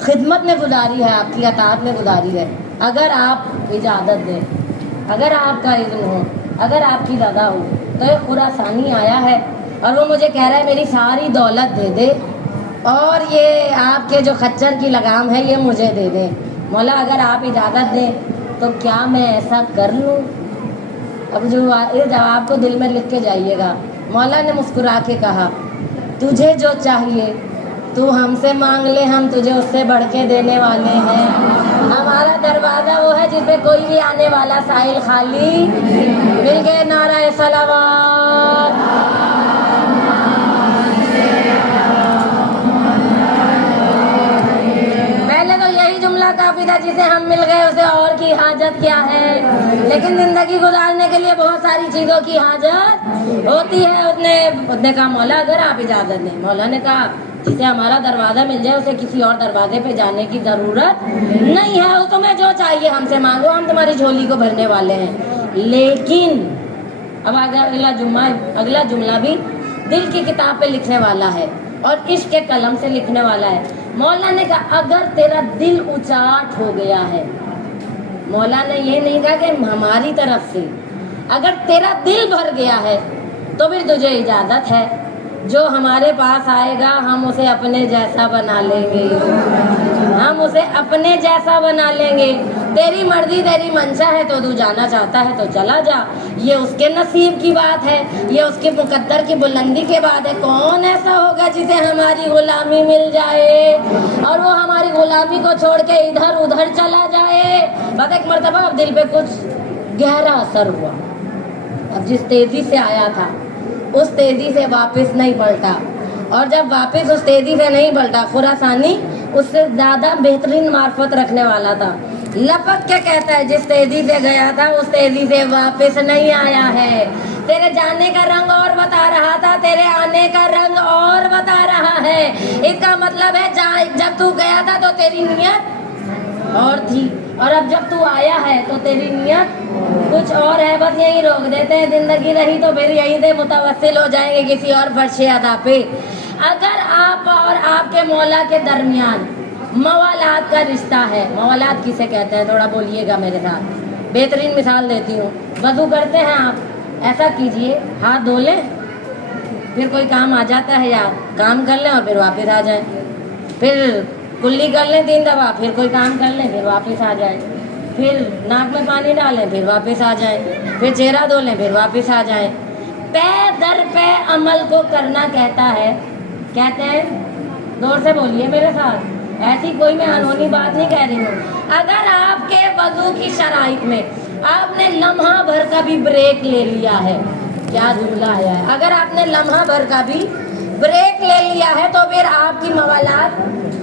खिदमत में गुजारी है, आपकी अताअत में गुजारी है। अगर आप इजाज़त दें, अगर आपका इज़्न हो अगर आपकी दादा हो तो ये खुरासानी आया है और वो मुझे कह रहा है मेरी सारी दौलत दे दे और ये आपके जो खच्चर की लगाम है ये मुझे दे दे। मौला अगर आप इजाज़त दें तो क्या मैं ऐसा कर लूँ? अब जो ये जवाब को दिल में लिख के जाइएगा। मौला ने मुस्कुरा के कहा, तुझे जो चाहिए तू हमसे मांग ले, हम तुझे उससे बढ़ के देने वाले हैं। हमारा दरवाज़ा वो है जिस पे कोई भी आने वाला साहिल खाली मिल गए। नारा सलावत। पहले तो यही जुमला काफी था, जिसे हम मिल गए उसे और की हाजत क्या है। लेकिन जिंदगी गुजारने के लिए बहुत सारी चीजों की हाजत होती है। उसने कहा मौला अगर आप इजाजत दें। मौला ने कहा जिसे हमारा दरवाजा मिल जाए उसे किसी और दरवाजे पे जाने की जरूरत नहीं है। तुम्हें जो चाहिए हमसे मांगो, हम तुम्हारी झोली को भरने वाले हैं। लेकिन अब अगला जुमला भी दिल की किताब पे लिखने वाला है और इश्क के कलम से लिखने वाला है। मौला ने कहा अगर तेरा दिल उचाट हो गया है, मौला ने ये नहीं कहा कि हमारी तरफ से, अगर तेरा दिल भर गया है तो फिर तुझे इजाजत है, जो हमारे पास आएगा हम उसे अपने जैसा बना लेंगे, हम उसे अपने जैसा बना लेंगे। तेरी मर्जी तेरी मंशा है तो तू जाना चाहता है तो चला जा, ये उसके नसीब की बात है, ये उसके मुकद्दर की बुलंदी के बाद है। कौन ऐसा होगा जिसे हमारी गुलामी मिल जाए और वो हमारी गुलामी को छोड़ के इधर उधर चला जाए। बस एक मर्तबा अब दिल पे कुछ गहरा असर हुआ। अब जिस तेजी से आया था उस तेजी से वापस नहीं पलटा, और जब वापस उस तेजी से नहीं पलटा, खुरासानी उससे ज्यादा बेहतरीन मार्फत रखने वाला था। लपक के कहता है जिस तेजी से गया था उस तेजी से वापस नहीं आया है। तेरे जाने का रंग और बता रहा था, तेरे आने का रंग और बता रहा है। इसका मतलब है जब तू गया था तो तेरी नियत और थी, और अब जब तू आया है तो तेरी नियत कुछ और है। बस यही रोक देते हैं, जिंदगी रही तो फिर यहीं से मुतवस्सिल हो जाएंगे किसी और फर्श अदा पे। अगर आप और आपके मौला के दरमियान मवालात का रिश्ता है, मवालात किसे कहते हैं थोड़ा बोलिएगा मेरे साथ। बेहतरीन मिसाल देती हूँ। वज़ू करते हैं आप, ऐसा कीजिए हाथ धो लें, फिर कोई काम आ जाता है या काम कर लें और फिर वापस आ जाए, फिर कुल्ली कर लें 3 दफ़ा, फिर कोई काम कर लें फिर वापस आ जाए, फिर नाक में पानी डालें फिर वापस आ जाए, फिर चेहरा धो लें फिर वापस आ जाए। पे दर पे अमल को करना कहता है, कहते हैं, जोर से बोलिए मेरे साथ, ऐसी कोई मैं अनहोनी बात नहीं कह रही हूँ। अगर आपके वज़ू की शराइत में आपने लम्हा भर का भी ब्रेक ले लिया है, क्या जुमला आया है, अगर आपने लम्हा भर का भी ब्रेक ले लिया है तो फिर आपकी मवालात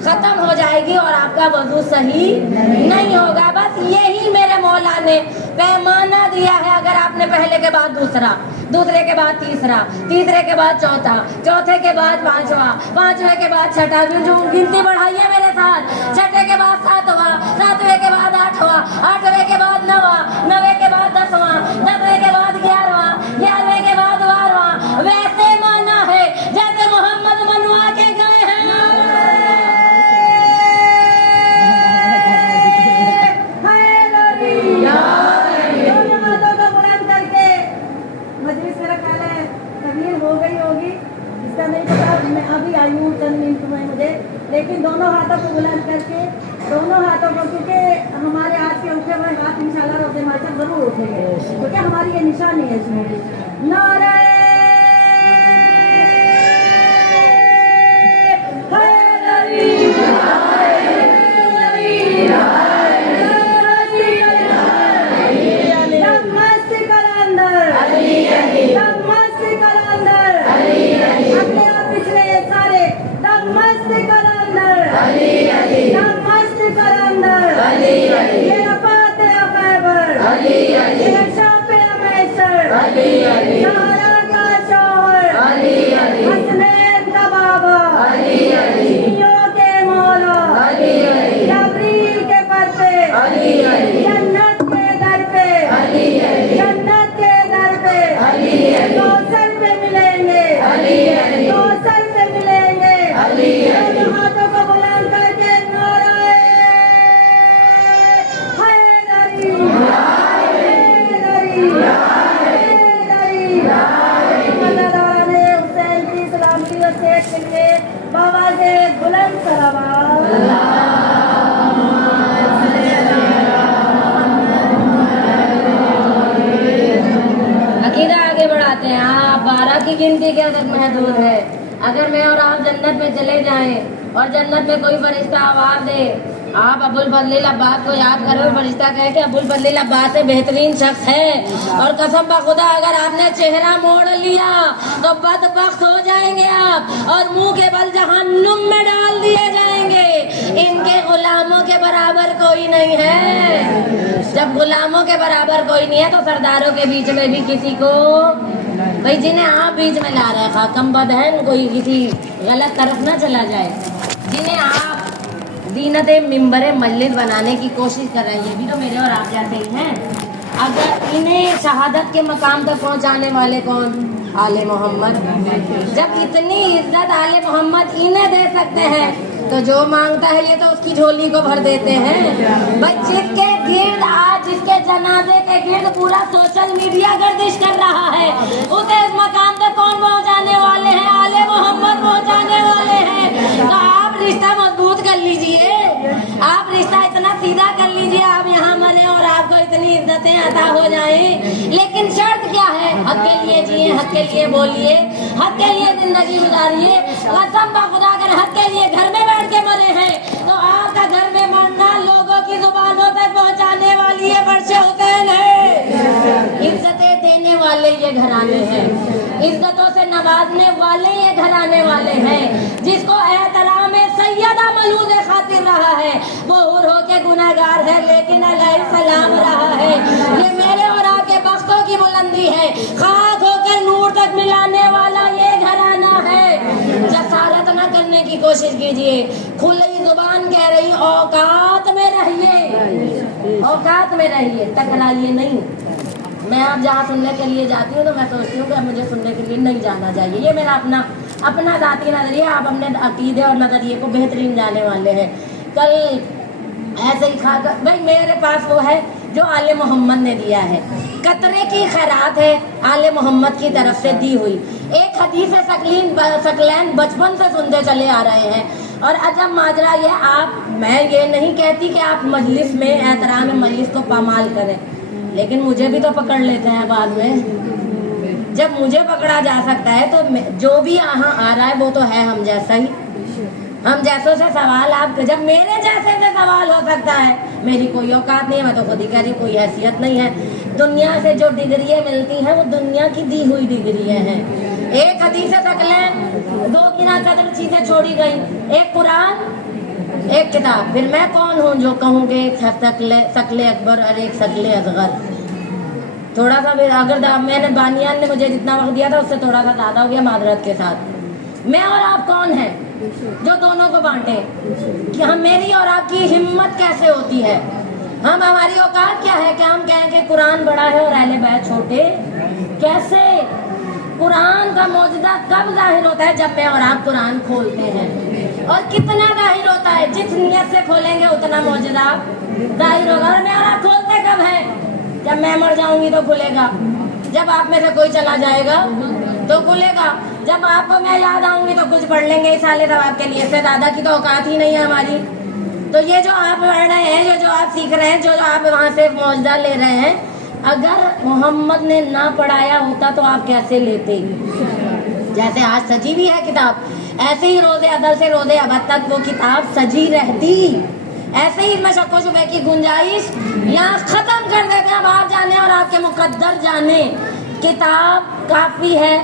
खत्म हो जाएगी और आपका वज़ू सही नहीं होगा। बस यही मेरे मौला ने पैमाना दिया है। अगर आपने पहले के बाद दूसरा, दूसरे के बाद तीसरा, तीसरे के बाद चौथा, चौथे के बाद पांचवा, पांचवे के बाद छठा, जो गिनती बढ़ाइए मेरे साथ, छठे के बाद सातवां, सातवें के बाद आठवां, आठवें के बाद नवां, नवे के बाद 10वां, 10वें के बाद 11वां, 11वें के बाद 12वां। वैसे माना है जैसे मोहम्मद मनवा के गए हैं। हो गई होगी इसका नहीं पता, मैं अभी आई हूँ चंद मिनट में मुझे, लेकिन दोनों हाथों को बुलंद करके, दोनों हाथों को, क्योंकि हमारे आज के उठे हुए हाथ इंशाल्लाह रोज़े माशर जरूर उठेंगे, क्योंकि हमारी ये निशानी है इसमें। नारे जन्नत के दर पे, जन्नत के दर पे, कौसर पे मिलेंगे, कौसर पे मिलेंगे। दोनों हाथों को बुलंद करके नारे हैदरी, हैदरी, हैदरी। कोई गिनती के तक महदूद है। अगर मैं और आप जन्नत में चले जाएं और जन्नत में कोई फरिश्ता आवाज दे, आप अबुल फजल अब्बास को याद करो, फरिश्ता कहे कि अबुल फजल अब्बास से बेहतरीन शख्स है, और कसम खुदा अगर आपने चेहरा मोड़ लिया तो बदबख्त हो जाएंगे आप और मुंह के बल जहन्नुम में डाल दिए जाएंगे। इनके गुलामों के बराबर कोई नहीं है। जब गुलामों के बराबर कोई नहीं है तो सरदारों के बीच में भी किसी को, भाई जिन्हें आप बीच में ला रहे खाकम बदहन, कोई किसी गलत तरफ ना चला जाए, जिन्हें आप दीनत मिंबर मस्जिद बनाने की कोशिश कर रहे हैं, ये भी तो मेरे और आप जैसे ही हैं। अगर इन्हें शहादत के मकाम तक पहुंचाने वाले कौन? आले मोहम्मद। जब इतनी इज्जत आले मोहम्मद इन्हें दे सकते हैं तो जो मांगता है ये तो उसकी झोली को भर देते हैं। भाई जिसके गिर्द आज, जिसके जनाजे के गिर्द पूरा सोशल मीडिया गर्दिश कर रहा है, उसे इस मकाम तक कौन पहुंचाने वाले हैं? आले मोहम्मद पहुंचाने वाले हैं। तो आप रिश्ता मजबूत कर लीजिए, आप रिश्ता इतना सीधा कर लीजिए, आप यहाँ मरे और आपको इतनी इज्जतें अता हो जाएं। लेकिन शर्त क्या है? हक के लिए जिए, हक के लिए बोलिए, हक के लिए जिंदगी गुजारिए। कसम खुदा अगर हक के लिए घर में बैठ के मरे हैं तो आपका घर में मरना लोगों की जुबानों तक पहुँचाने वाली है वर्षे हुसैन है। इज्जतें देने वाले ये घराने हैं, इज्जतों से नवाजने वाले ये घराने वाले हैं। जिसको एहतराम सैयदा मलूज खातिर रहा है वो हुर होके गुनहगार है, लेकिन अलैहिस्सलाम रहा है। ये मेरे और आपके बख्तों की बुलंदी है, खाक होकर नूर तक मिलाने वाला ये घराना है। जसारत न करने की कोशिश कीजिए, खुली जुबान कह रही औकात में रहिए, औकात में रहिए, टकराइए नहीं। मैं आप जहाँ सुनने के लिए जाती हूँ तो मैं सोचती हूँ कि मुझे सुनने के लिए नहीं जाना चाहिए। ये मेरा अपना ज़ाती नज़रिया। आप अपने अकीदे और नज़रिए को बेहतरीन जाने वाले हैं। कल ऐसे ही खाकर भाई मेरे पास वो है जो आले मोहम्मद ने दिया है, कतरे की खैरात है आले मोहम्मद की तरफ से दी हुई। एक हदीस सकलैन बचपन से सुनते चले आ रहे हैं। और अजब माजरा ये, मैं ये नहीं कहती कि आप मजलिस में एहतराम मजलिस को पामाल करें, लेकिन मुझे भी तो पकड़ लेते हैं बाद में। जब मुझे पकड़ा जा सकता है तो जो भी यहाँ आ रहा है वो तो है हम जैसा ही। हम जैसों से सवाल आप, जब मेरे जैसे से सवाल हो सकता है, मेरी कोई औकात नहीं है, मैं तो खुद ही कह रही, कोई हैसियत नहीं है। दुनिया से जो डिग्रियाँ मिलती हैं वो दुनिया की दी हुई डिग्रियाँ हैं। एक हदीस सकलैन, दो किनार चीजें छोड़ी गई, एक कुरान, एक किताब। फिर मैं कौन हूँ जो कहूँगे एक शकले अकबर और एक शकले असगर। थोड़ा सा फिर अगर मैंने बानियान ने मुझे जितना वक्त दिया था उससे थोड़ा सा ज़्यादा हो गया मादरत के साथ। मैं और आप कौन हैं जो दोनों को बांटे? कि हम, मेरी और आपकी हिम्मत कैसे होती है? हमारी औकात क्या है कि हम कहें कि कुरान बड़ा है और अहले बैत छोटे? कैसे? कुरान का मौजूदा कब जाहिर होता है? जब मैं और आप कुरान खोलते हैं। और कितना जाहिर होता है? जिस नियत से खोलेंगे उतना मौजूदा जाहिर होगा। और मैं और आप खोलते कब है? जब मैं मर जाऊंगी तो खुलेगा, जब आप में से कोई चला जाएगा तो खुलेगा, जब आपको मैं याद आऊंगी तो कुछ पढ़ लेंगे इस साले दवाब के लिए। इससे दादा की तो औकात ही नहीं है हमारी। तो ये जो आप पढ़ रहे हैं, जो आप सीख रहे हैं, जो आप वहाँ से मौजदा ले रहे हैं, अगर मोहम्मद ने ना पढ़ाया होता तो आप कैसे लेते? जैसे आज सजी भी है किताब, ऐसे ही रोज़े अदल से रोज़े अबद तक वो किताब सजी रहती। ऐसे ही मैं शक्को शुबे की गुंजाइश यहाँ खत्म कर देते हैं। अब आप जाने और आपके मुकद्दर जाने, किताब काफी है,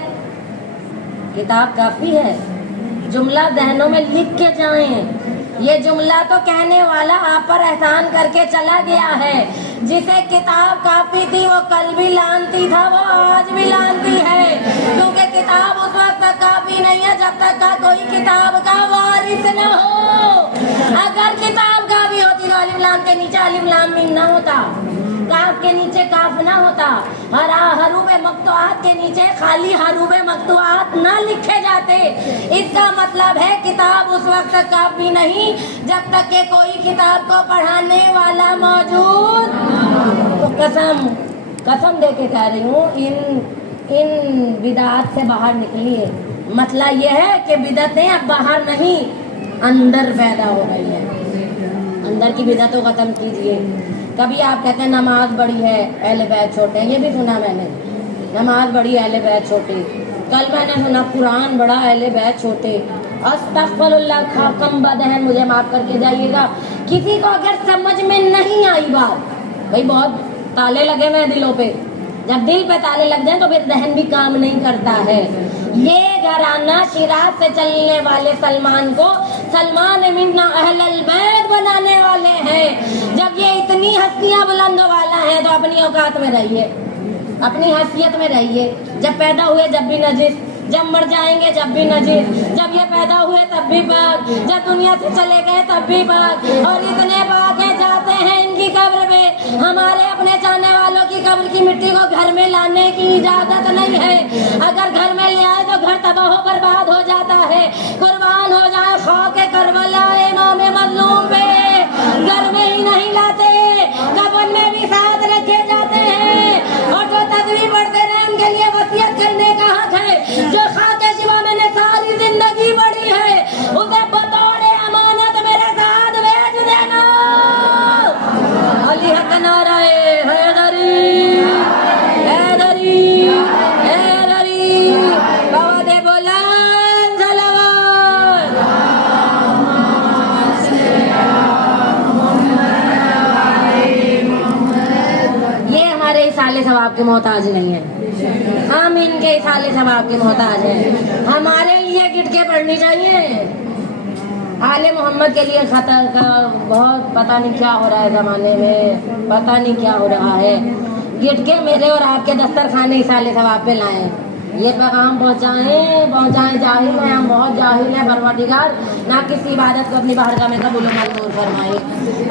किताब काफी है। जुमला जहनों में लिख के जाएं। ये जुमला तो कहने वाला आप पर एहसान करके चला गया है। जिसे किताब काफी थी वो कल भी लानती था, वो आज भी लानती है। क्योंकि किताब उस वक्त तक काफी नहीं है जब तक का कोई किताब का वारिस न हो। अगर किताब काफी होती तो अलिफ लाम के नीचे अलिफ लाम मीम ना होता, काफ के नीचे काफ ना होता, हरूबे मक्तुआत के नीचे खाली हरूबे मक्तुआत ना लिखे जाते। इसका मतलब है किताब उस वक्त तक काफी नहीं जब तक के कोई किताब को पढ़ाने वाला मौजूद। तो कसम दे के कह रही हूँ, इन बिदात से बाहर निकलिए। मतलब यह है कि बिदतें अब बाहर नहीं अंदर पैदा हो गई है। अंदर की बिदतों खत्म कीजिए। कभी आप कहते हैं नमाज बड़ी है अहले बैत छोटे हैं, ये भी सुना मैंने, नमाज बड़ी अहले बैत छोटी। कल मैंने सुना कुरान बड़ा अहले बैत छोटे, अस्तगफिरुल्लाह खाकम बदहन, मुझे माफ करके जाइएगा। किसी को अगर समझ में नहीं आई बात, भाई बहुत ताले लगे हुए दिलों पे, जब दिल पे ताले लग जाए तो फिर दहन भी काम नहीं करता है। ये घराना शिराज से चलने वाले सलमान को सलमान मिन्ना अहलल बैत बनाने वाले हैं। जब ये इतनी हस्तियां बुलंद वाला है तो अपनी औकात में रहिए, अपनी हैसियत में रहिए। जब पैदा हुए जब भी नजिस, जब मर जाएंगे जब भी नजिस, जब ये पैदा हुए तब भी पाक, जब दुनिया से चले गए तब भी पाक, और इतने पाक है जाते हैं इनकी कब्र में। हमारे अपने चाहने वालों की कब्र की मिट्टी को घर में लाने की इजाजत नहीं है। अगर घर में ले आए तो घर तबाह बर्बाद हो जाता है। कुर्बान हो जाए खाके करबला इमाम मज़लूम पे, घर में ही नहीं लाते, कब्र में भी साथ रखे जाते हैं। और जो तस्वीर पढ़ते रहे उनके लिए वसीयत करने का हक है। जो खाके शिवा मैंने सारी जिंदगी बढ़ी है, उसे बतौर अमानत मेरे साथ भेज देना। अली हक नाराए हैदरी, हैदरी, हैदरी, बाबा बुलंद सलावत। ये हमारे इसाले सवाब के मोहताज नहीं है, हम इनके इसाले सवाब के मोहताज हैं। हमारे लिए गिटके पढ़नी चाहिए। आले मोहम्मद के लिए खतर का बहुत पता नहीं क्या हो रहा है ज़माने में, पता नहीं क्या हो रहा है। गिटके मेरे और आपके दस्तरखाने इसाले सवाब पे लाएं, ये पैगाम पहुँचाएं। जाहिल हैं हम, बहुत जाहिल हैं। परवरदिगार ना किसी इबादत को अपनी बारगाह में कबूल मंजूर फरमाए।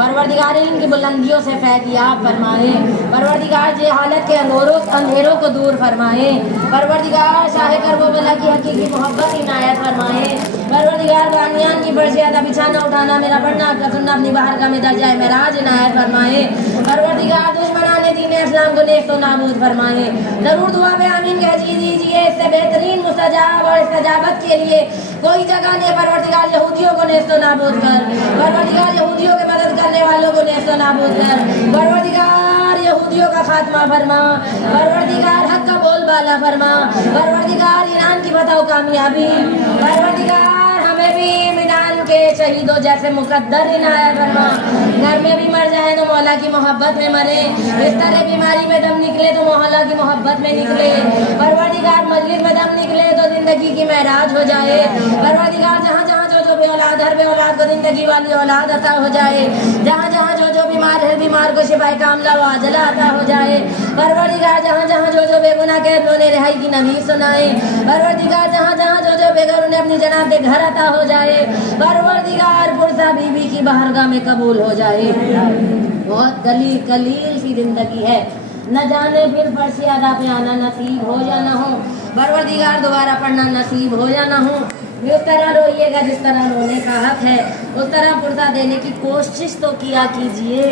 परवरदिगार इनकी बुलंदियों से फैज़याब फरमाए। परवरदिगार जे हालत के अंधेरों को दूर फरमाए। परवरदिगार शाह करबला की हकीकी मोहब्बत इनायत फरमाए। परवरदिगार बानियान की बर्शियादा बिछाना उठाना मेरा पढ़ना आपका सुनना अपनी बारगाह में दर्जा मेराज इनायत फरमाए। परवरदिगार दुश्मनाने दीन इस्लाम को नेस्त नाबूद फरमाए। जरूर दुआ में आमीन कह दीजिए। इससे बेहतरीन मुस्तजाब और इस्तजाबत के लिए कोई जगह नहीं। परवरदिगार यहूदियों को नेस्त नाबूद कर, परवरदिगार यहूदियों की मदद करने वालों को नेस्त नाबूद कर, परवरदिगार यहूदियों का खात्मा फरमा, परवरदिगार हक का बोलबाला फरमा, परवरदिगार ईरान की बताओ कामयाबी, परवरदिगार हमें भी मीनान के शहीदों जैसे मुकद्दर इनायत फरमा। घर में भी मर जाए तो मौला की मोहब्बत में मरे, इस तरह बीमारी में दम निकले तो मौला की मोहब्बत में निकले। परवरदिगार मस्जिद में दम निकले तो जिंदगी की महराज हो जाए। परवरदिगार जहाँ जहाँ जो भी औलाद, हर बे औलाद को जिंदगी वाली औलाद अता हो जाए। जहाँ जहाँ जो बीमार है बीमार को शिफाए कामला व आजला अता हो जाए। परवरदिगार जहाँ जहाँ जो बेगुनाह के उन्हें रिहाई की नबी सुनाए। परवरदिगार जहाँ जहाँ जो बेघर उन्हें अपनी जनाब दे घर अता हो जाए। परवरदिगार पुरसा बीबी की बारगाह में कबूल हो जाए। बहुत कलील सी जिंदगी है, न जाने फिर फर्श अदा पे आना नसीब हो या ना हो। परवरदिगार दोबारा पढ़ना नसीब हो या ना हो। उस तरह रोइएगा जिस तरह रोने का हक है, उस तरह पुरसा देने की कोशिश तो किया कीजिए।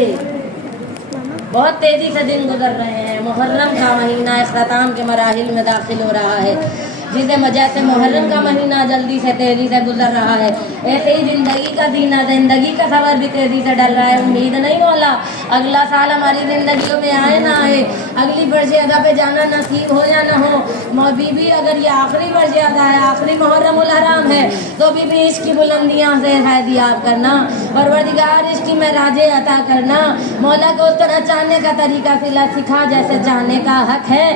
बहुत तेजी से दिन गुजर रहे हैं। मुहर्रम का महीना इख्तिताम के मराहिल में दाखिल हो रहा है। जैसे मुहर्रम का महीना जल्दी से तेजी से गुजर रहा है, ऐसे ही जिंदगी का सफर भी तेजी से डल रहा है। उम्मीद नहीं मौला अगला साल हमारी जिंदगियों में आए ना आए, अगली बरसे पे जाना नसीब हो या ना हो। बीबी अगर ये आखिरी बरसे है, आखिरी मुहर्रमुल हराम है, तो बीबी इसकी बुलंदियाँ से फैज़याब करना। परवरदिगार इसकी महराजे अता करना। मौला को उस तरह चाहने का तरीका सिखा जैसे चाहने का हक है।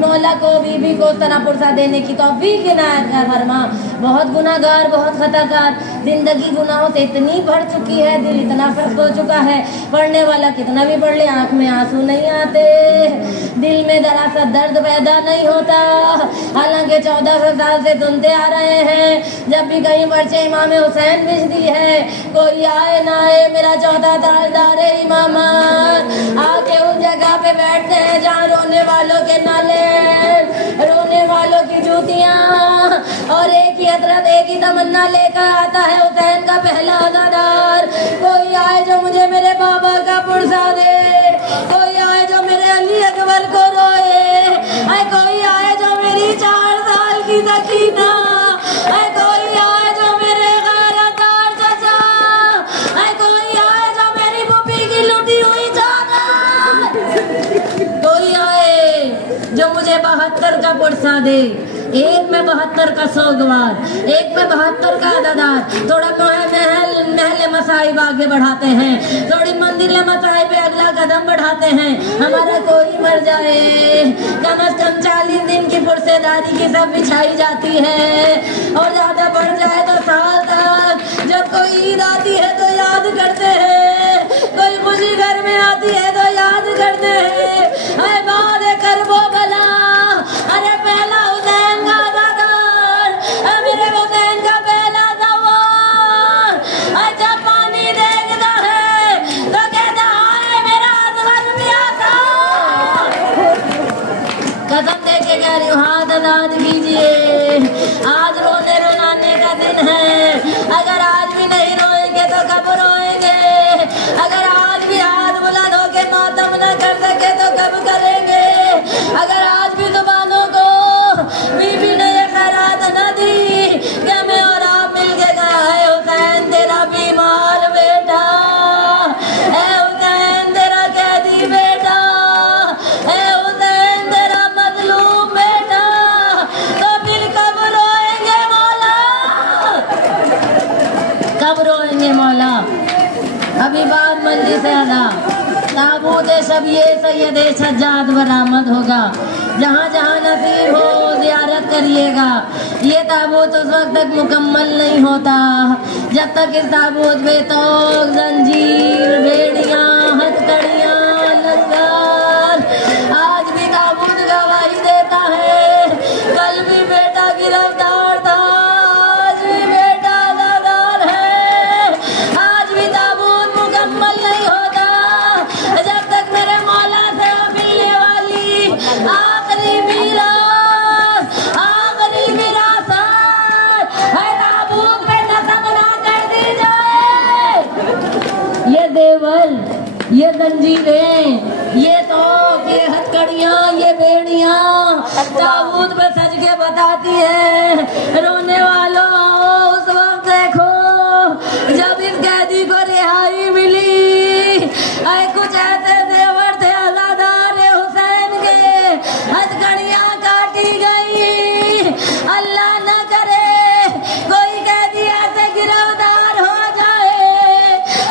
मौला को बीबी को उस तरह पुरसा देने की तौफीक इनायत फरमा। बहुत गुनाहगार, बहुत खताकार, जिंदगी गुनाहों से इतनी भर चुकी है, दिल इतना सख्त हो चुका है, पढ़ने वाला कितना भी पढ़ ले आंख में आंसू नहीं आते, दिल में जरा सा दर्द पैदा नहीं होता। हालांकि 1400 साल से सुनते आ रहे हैं, जब भी कहीं पर्चे इमाम हुसैन बिजदी है, कोई आए ना आए मेरा चौथा ताजदार इमामत आके उस जगह पे बैठते हैं जहाँ रोने वालों के नाले, रोने वालों की जूतियाँ, और एक ही हजरत एक ही तमन्ना लेकर आता है हुसैन का पहला अज़ादार। कोई आए जो मुझे मेरे बाबा का पुरसा दे, कोई आए जो मेरे अली अकबर को रोए, कोई आए जो मेरी 4 साल की सकीना, कोई आए जो मेरे गैरदार चाचा, कोई आए जो मेरी पुप्पी की लुटी हुई चादर, कोई आए जो मुझे 72 का पुरसा दे, एक में 72 का सोगवार, एक में 72 का अदादार। थोड़ा महल मसाइब आगे बढ़ाते हैं, थोड़ी मंदिर मसाइब पे अगला कदम बढ़ाते हैं। हमारा कोई मर जाए, कम से कम 40 दिन की पुरसेदारी की सब बिछाई जाती है, और ज्यादा बढ़ जाए तो साल तक। जब कोई ईद आती है तो याद करते हैं, कोई खुशी घर में आती है तो याद करते हैं। अरे बाद कर वो भला, अरे पहला हुसैन का दादार, मेरे हुसैन का पहला दवार। अच्छा पानी देखता है तो कहता है मेरा असगर प्यासा। कसम दे के कह रही हूँ, हाथ आजाद कीजिए। आज रोने रुलाने का दिन है। अगर आज भी नहीं रोएंगे तो कब रोएंगे? अगर आज भी हाथ बुलंद होके मातम न कर सके तो कब करेंगे? अगर आज भी जुबानों को बीबी ने ये खैरात न दी कि मैं और आप मिल के गए हुसैन तेरा बीमार बेटा, है हुसैन तेरा कैदी बेटा, है हुसैन तेरा मजलूम बेटा, तो फिर कब रोएंगे मौला? कब रोएंगे मौला? अभी बाद मंजिल से अदा ताबूत शबीए सैयद सज्जाद बरामद होगा। जहाँ जहाँ नसीब हो ज़ियारत करिएगा। ये ताबूत उस वक्त तक मुकम्मल नहीं होता जब तक इस ताबूत पे तो जंजीर, भेड़ियाँ, हथकड़ियाँ, लंगर। आज भी ताबूत गवाही देता है, कल भी बेटा गिरफ्तार था, आज भी बेटा आज़ाद है। आज भी ताबूत मुकम्मल नहीं होता जब तक मेरे मौला से मिलने वाली आखिरी विरासत है ताबूत पे नस्ब ना कर दी जाए। ये देवल, ये जंजीरें, ये तोप, ये हथकड़ियाँ, ये बेड़ियाँ ताबूत पे सज के बताती है, रोने वालों उस वक्त देखो जब इस कैदी को रिहाई मिली। ऐ कुछ ऐसे देवर थे अज़ादार हुसैन के, हथकड़ियाँ काटी गई। अल्लाह न करे कोई कैदी ऐसे गिरफ्तार हो जाए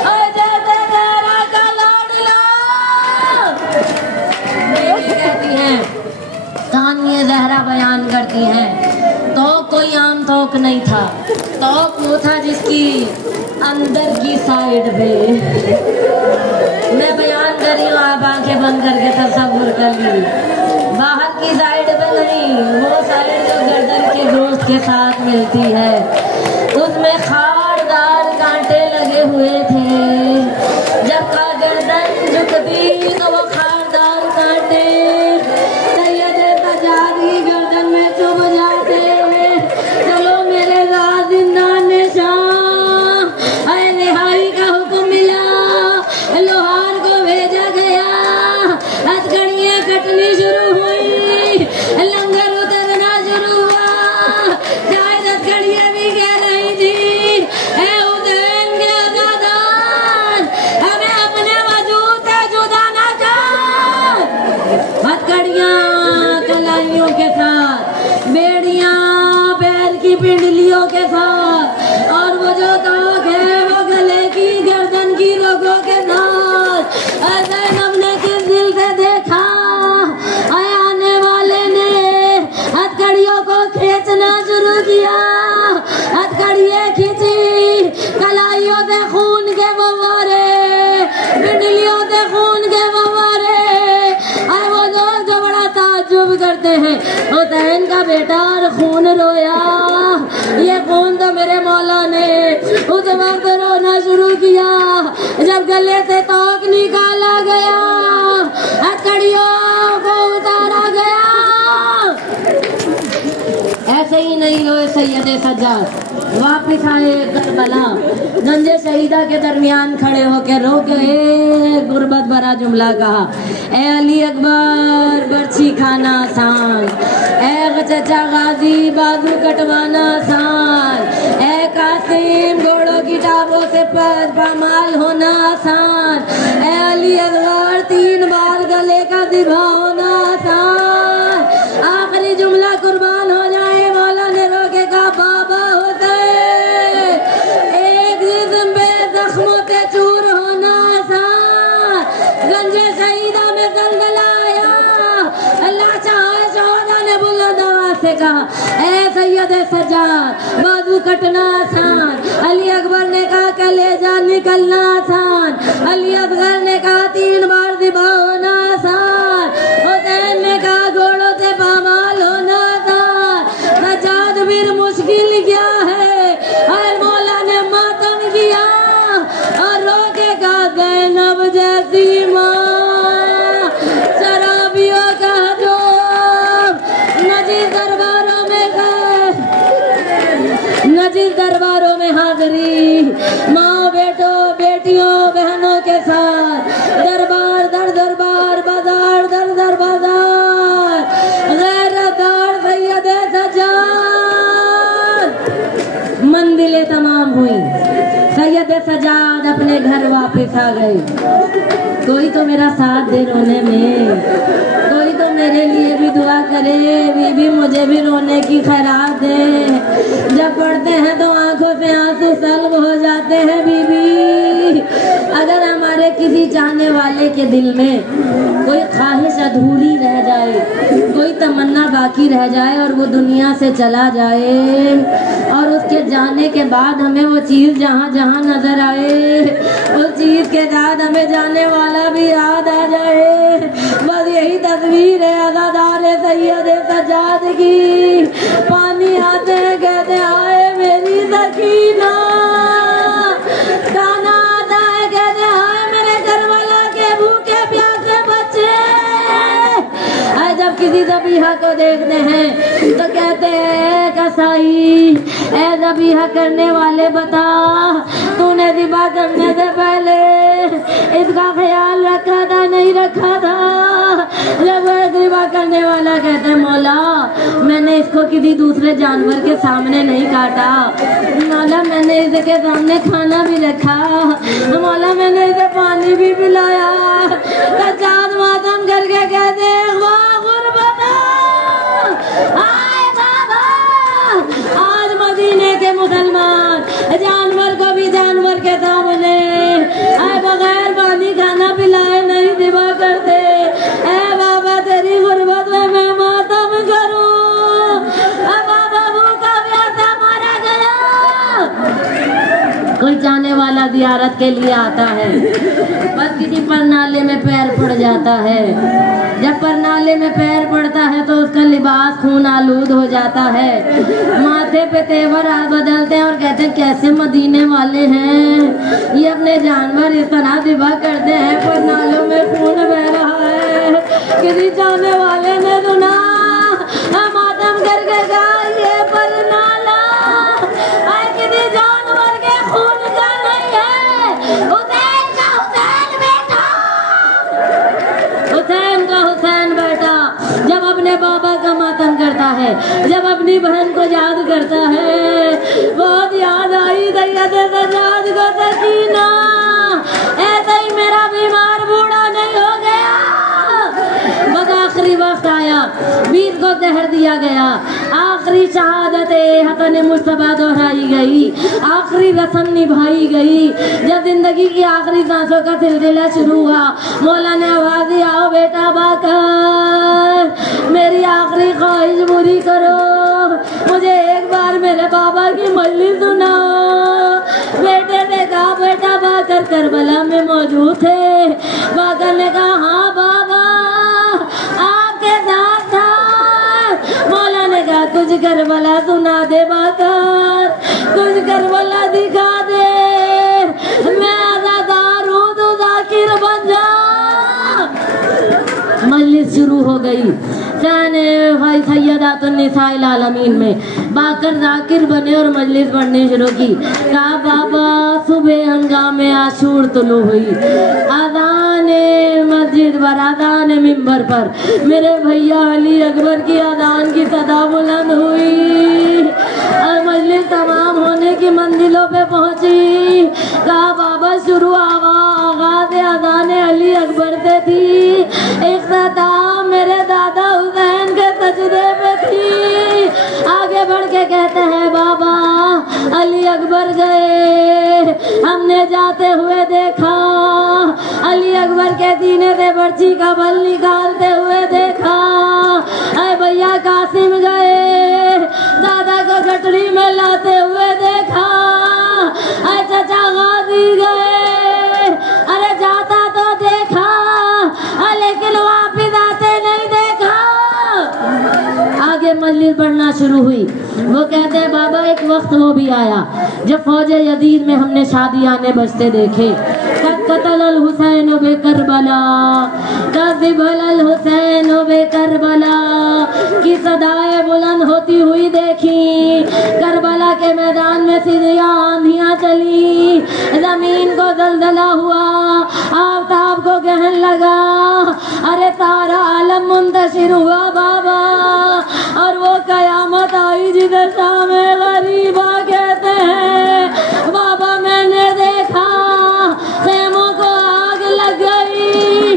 और जैसे जहरा का लाडला। बेटी कहती हैं, कहानी जहरा बयान करती हैं, तो कोई आम तोक नहीं था, तोक वो था जिसकी अंदर की साइड पे। मैं बयान कर रही हूँ, आप आंखें बंद करके तसव्वुर कर लीजिए। बाहर की साइड पे नहीं, वो साइड जो गर्दन के गोश्त के साथ मिलती है, उसमें खारदार कांटे लगे हुए थे। जब का गर्दन झुकती तो वो खारदार कांटे सैयद सज्जाद की गर्दन में चुभ जाते। चलो मेरे जिंदान शाह, रिहाई का हुक्म मिला, लोहार को भेजा गया, हथकड़ियाँ कटनी शुरू हुई, लंगर उतरना शुरू हुआ। शायद हथकड़ियाँ भी कह रही थी, ऐ हुसैन के अज़ादार, हमें अपने वजूद से जुदा ना कर। हथकड़ियाँ कलाइयों के साथ, बेड़ियाँ पैर की पिंडलियों के साथ, और वो जो ताक है वो गले की गर्दन की रोगों के साथ। ज़ैनब ने किस दिल से देखा, आने वाले ने हथकड़ियों को खींचना शुरू किया। हथकड़ियाँ खींची, कलाइयों से खून के फव्वारे, पिंडलियों से खून के फव्वारे। और वो लोग जो बड़ा ताज्जुब करते हैं, हुसैन का बेटा और खून रोया। ये खून तो मेरे मौला ने उस वक्त रोना शुरू किया जब गले से तोक निकाला गया, हथकड़ियों को उतारा गया। ऐसे ही नहीं रोए सैयद सज्जाद, वापिस आए करबला, गंजे शहीदा के दरमियान खड़े होकर रो के गुर्बत भरा जुमला कहा, ए अली अकबर बर्छी खाना आसान, ए चचा गाजी बाजू कटवाना आसान, ए कासिम घोड़ों की टापों से पामाल होना आसान, ए अली अकबर 3 बार गले का दिभा होना आसान। आखिरी जुमला कुर्बान हो जाए गंजे शहीदा में दलदलाया। अल्लाह चाहे शोहदा ने बुलंद आवाज से कहा, ए सैयद सज्जाद, बाजू कटना आसान। अली अकबर ने कहा कलेजा निकलना आसान। अली असगर ने कहा 3 बार ज़िबा होना आसान। हुसैन ने कहा घोड़ों से पामाल होना आसान। सज्जाद फिर मुश्किल क्या है, हर मौला ने मातम किया और रोके का ज़ैनब जैसी माँ। शराबियों का जो नजीर दरबारों में गए, नजीर दरबारों में हाजिरी, माँ बेटों बेटियों बहनों के साथ दरबार दर दरबार, बाजार दर दर बाजार, गैरतदार सैयद सज्जाद। मंजिलें तमाम हुई, सैयद सज्जाद अपने घर वापस आ गए। कोई तो मेरा साथ दे रोने में, कोई तो मेरे लिए भी दुआ करे, बीबी मुझे भी रोने की खैरात दे। जब पढ़ते हैं तो आंखों से आंसू सल्ब हो जाते हैं बीबी। अगर हमारे किसी चाहने वाले के दिल में कोई ख्वाहिश अधूरी रह जाए, कोई तमन्ना बाकी रह जाए और वो दुनिया से चला जाए और उसके जाने के बाद हमें वो चीज़ जहाँ जहाँ नजर आए, उस चीज़ के बाद हमें जाने वाला भी याद आ जाए। बस यही तस्वीर है अज़ादार सैयद सज्जाद की। पानी आते हैं कहते आए मेरी सकीना, गाना आता है कहते आए मेरे करबला के भूखे प्यासे बच्चे। जब किसी ज़बीहा को देखते हैं तो कहते हैं कसाई, ए ज़बीहा करने वाले बता, तूने ज़िबा करने से पहले इसका ख्याल रखा था नहीं रखा था। जब ज़िबा करने वाला कहता मौला मैंने इसको किसी दूसरे जानवर के सामने नहीं काटा, मौला मैंने इसके सामने खाना भी रखा, मौला मैंने इसे पानी भी पिलाया। सज्जाद मातम करके कहते वाह गुरबता, आए बाबा आज मदीने के मुसलमान जानवर को भी जानवर के सामने आए बगैर पानी खाना पिलाए नहीं ज़िबा करते। ए बाबा तेरी गुरबत में मैं मातम करूं, बाबा भूखा प्यासा मारा गया। कोई जाने वाला ज़ियारत के लिए आता है, बस किसी परनाले में पैर पड़ जाता है। जब परनाले में पैर पड़ता है तो उसका लिबास खून आलूद हो जाता है, माथे पे तेवर बदलते हैं और कहते हैं कैसे मदीने वाले हैं ये, अपने जानवर इस तरह ज़िबा करते हैं, परनालों में खून बह रहा है। किसी जाने वाले ने सुना मातम करके कहा ये परनाला किसी जानवर के खून का नहीं है, हुसैन का हुसैन बेटा, हुसैन का हुसैन बेटा। जब अपने बाबा का मातम करता है, जब अपनी बहन को याद करता है, बहुत याद आई सैयद सज्जाद को सकीना, ऐसा ही मेरा बीमार बूढ़ा नहीं हो गया। बस आखिरी वक्त आया, वीर को जहर दिया गया, आखिरी शहादत हसन मुस्तफा दोहराई गई, आखिरी रस्म निभाई गई। जब जिंदगी की आखिरी सांसों का सिलसिला शुरू हुआ, मौला ने आवाज दी आओ बेटा बाकर मेरी आखिरी ख्वाहिश पूरी करो, मुझे एक बार मेरे बाबा की मजलिस सुनाओ। बेटे ने कहा बेटा बाकर करबला में मौजूद थे। बाकर ने कहा हाँ बाबा आपके साथ था। मौला ने कहा कुछ करबला सुना दे बाकर, कुछ करबला दिखा दे, मैं आज़ादार हूँ तो जाकिर बन जा। मजलिस शुरू हो गई। सैयदातुन्निसाइल आलमीन में बाकर जाकिर बने और मजलिस पढ़ने शुरू की। कहा बाबा सुबह हंगामे आशूर तुलू हुई, आज़ान मस्जिद पर, आज़ान मिंबर पर मेरे भैया अली अकबर की आज़ान की सदा बुलंद हुई और मजलिस तमाम होने की मंजिलों पे पहुंची। कहा बाबा शुरू आगाज़ आज़ान अली अकबर से थी, इख्तिताम मेरे दादा हुसैन के सजदे पे थी। आगे बढ़ के कहते हैं बाबा अली अकबर गए, हमने जाते हुए देखा, अली अकबर के सीने से बर्छी का बल निकालते हुए देखा। अरे भैया कासिम गए, दादा को गठरी में लाते हुए देखा। अरे चाचा गाजी गए, अरे जाता तो देखा, लेकिन वापिस आते नहीं देखा। आगे मजलिस बढ़ना शुरू हुई। वो कहते हैं बाबा एक वक्त वो भी आया जब फौजे यजीद में हमने शादियाने बजते देखे। कतल अल हुसैन बे करबला, कज़िबल अल हुसैन बे करबला की सदाएं बुलंद होती हुई देखी। करबला के मैदान में सिरिया आंधियां चली, जमीन को दलदला हुआ, आफताब को गहन लगा। अरे सारा आलम मुंतशिर हुआ बाबा। और वो कयामत आई जिसे शाम गरीबा कहते हैं। बाबा मैंने देखा खेमों को आग लग गई,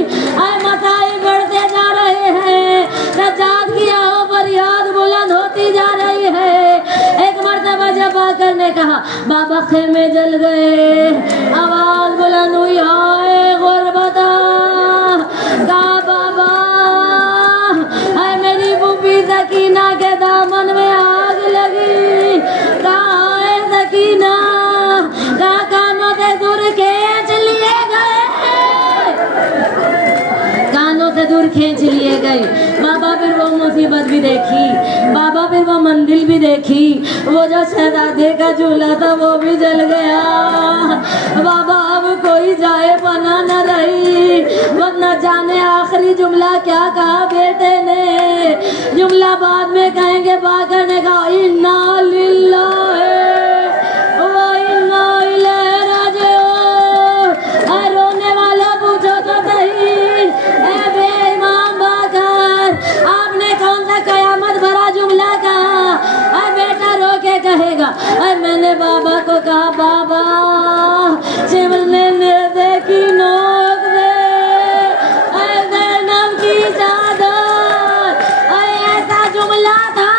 मसाई बढ़ते जा रहे हैं, सजाद की आओ फरियाद बुलंद होती जा रही है। एक मर्तबा जब आकर ने कहा बाबा खेमे जल गए, आवाज बुलंद हुई हाय गुरबता। कहा बाबा हाय मेरी बुबी सकीना के दामन में आग लगी। कहा है सकीना, कहा कानों से दूर खींच लिए गए, कानों से दूर खींच लिए गए। बाबा फिर वो मुसीबत भी देखी, बाबा फिर वो मंदिर भी देखी, वो जो शहजादे का झूला था वो भी जल गया। बाबा अब कोई जाए पना न रही, वो न जाने आखिरी जुमला क्या कहा बेटे ने। जुमला बाद में कहेंगे, बाकर ने कहा इन्ना लिल्लाहि व इन्ना इलैहि राजिऊन। रोने वाला पूछो तो सही, ए बेईमान बाकर आपने कौन सा कयामत भरा जुमला कहा। बेटा रो के कहेगा मैंने बाबा को कहा बाबा सिमरने ने देखी नोक दे, जैनब की चादर। ऐसा जुमला था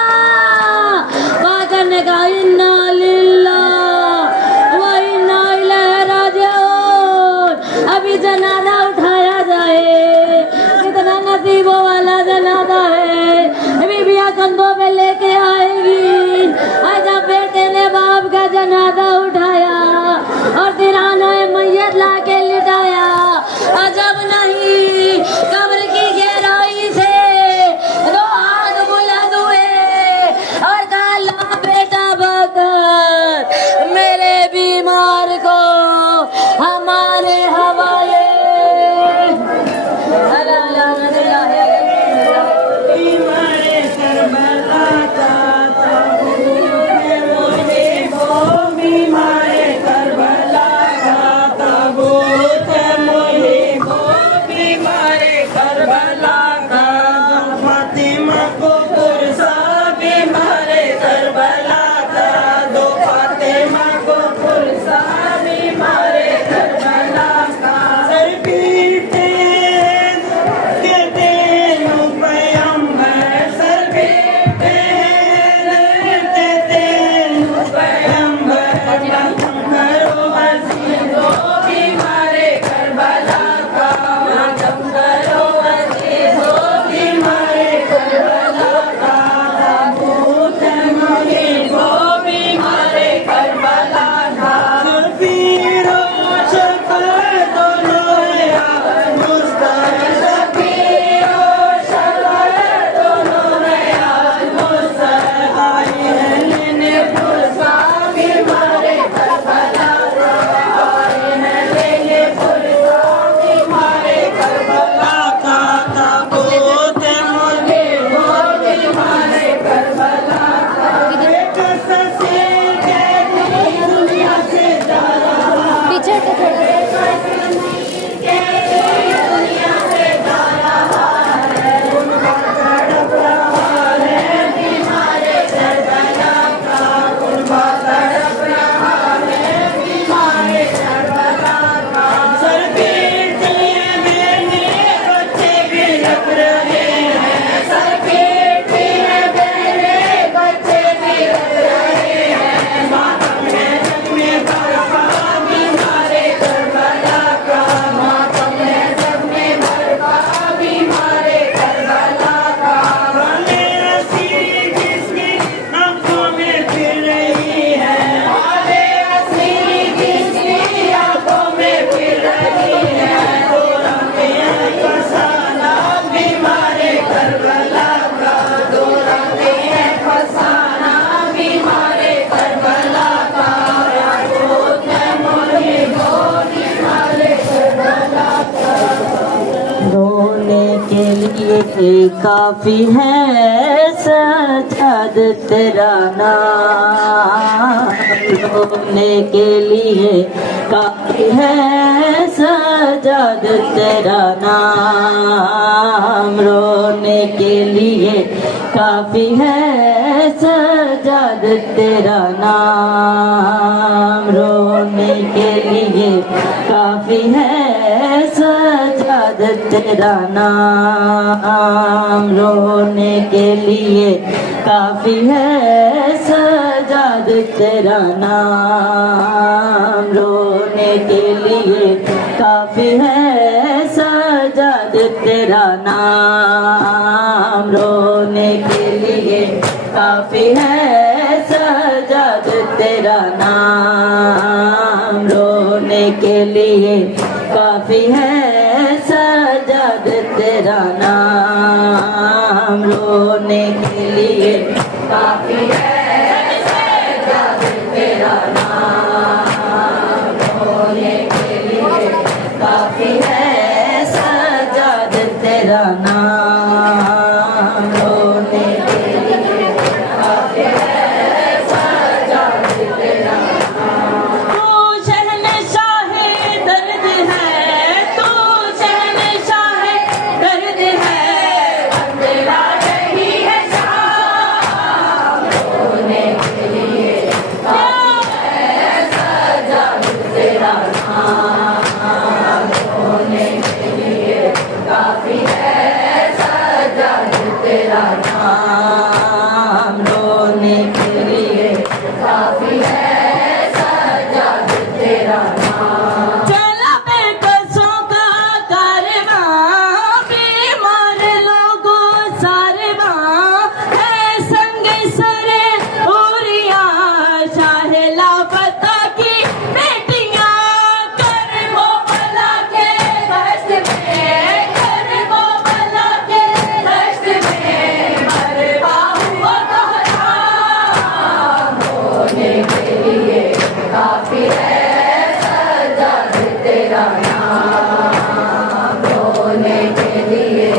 रोने के लिए काफी है सजाद तेरा नाम, रोने के लिए काफी है सजाद तेरा नाम, रोने के लिए काफी है सजाद तेरा नाम, रोने के लिए काफी है सजाद तेरा नाम, रोने के लिए काफी है सजाद तेरा नाम, रोने के लिए काफी है सजाद तेरा नाम, रोने के लिए काफी है सजाद तेरा नाम, रोने के लिए काफी है सजाद तेरा नाम, रोने के लिए काफी है सजाद तेरा नाम, रोने के लिए काफी है सजाद तेरा नाम, रोने के लिए काफी है सजाद तेरा नाम। तू शहनशाहे दर्द है, तू शहनशाहे दर्द है, बंदला यही है शाम, रोने के लिए काफी है सजाद तेरा नाम, रोने के लिए काफी है सजाद तेरा नाम, रोने के लिए काफी है सजाद तेरा नाम। चला बेकसों का कारवां, बीमार लोगों सारवां, है संग सरे उरिया, शाहे लापता की बेटियां, कर वो भला के दश्त में, कर वो भला के दश्त में, मरवा हुआ कहराम, रोने के लिए काफी है सजाद तेरा नाम, रोने के लिए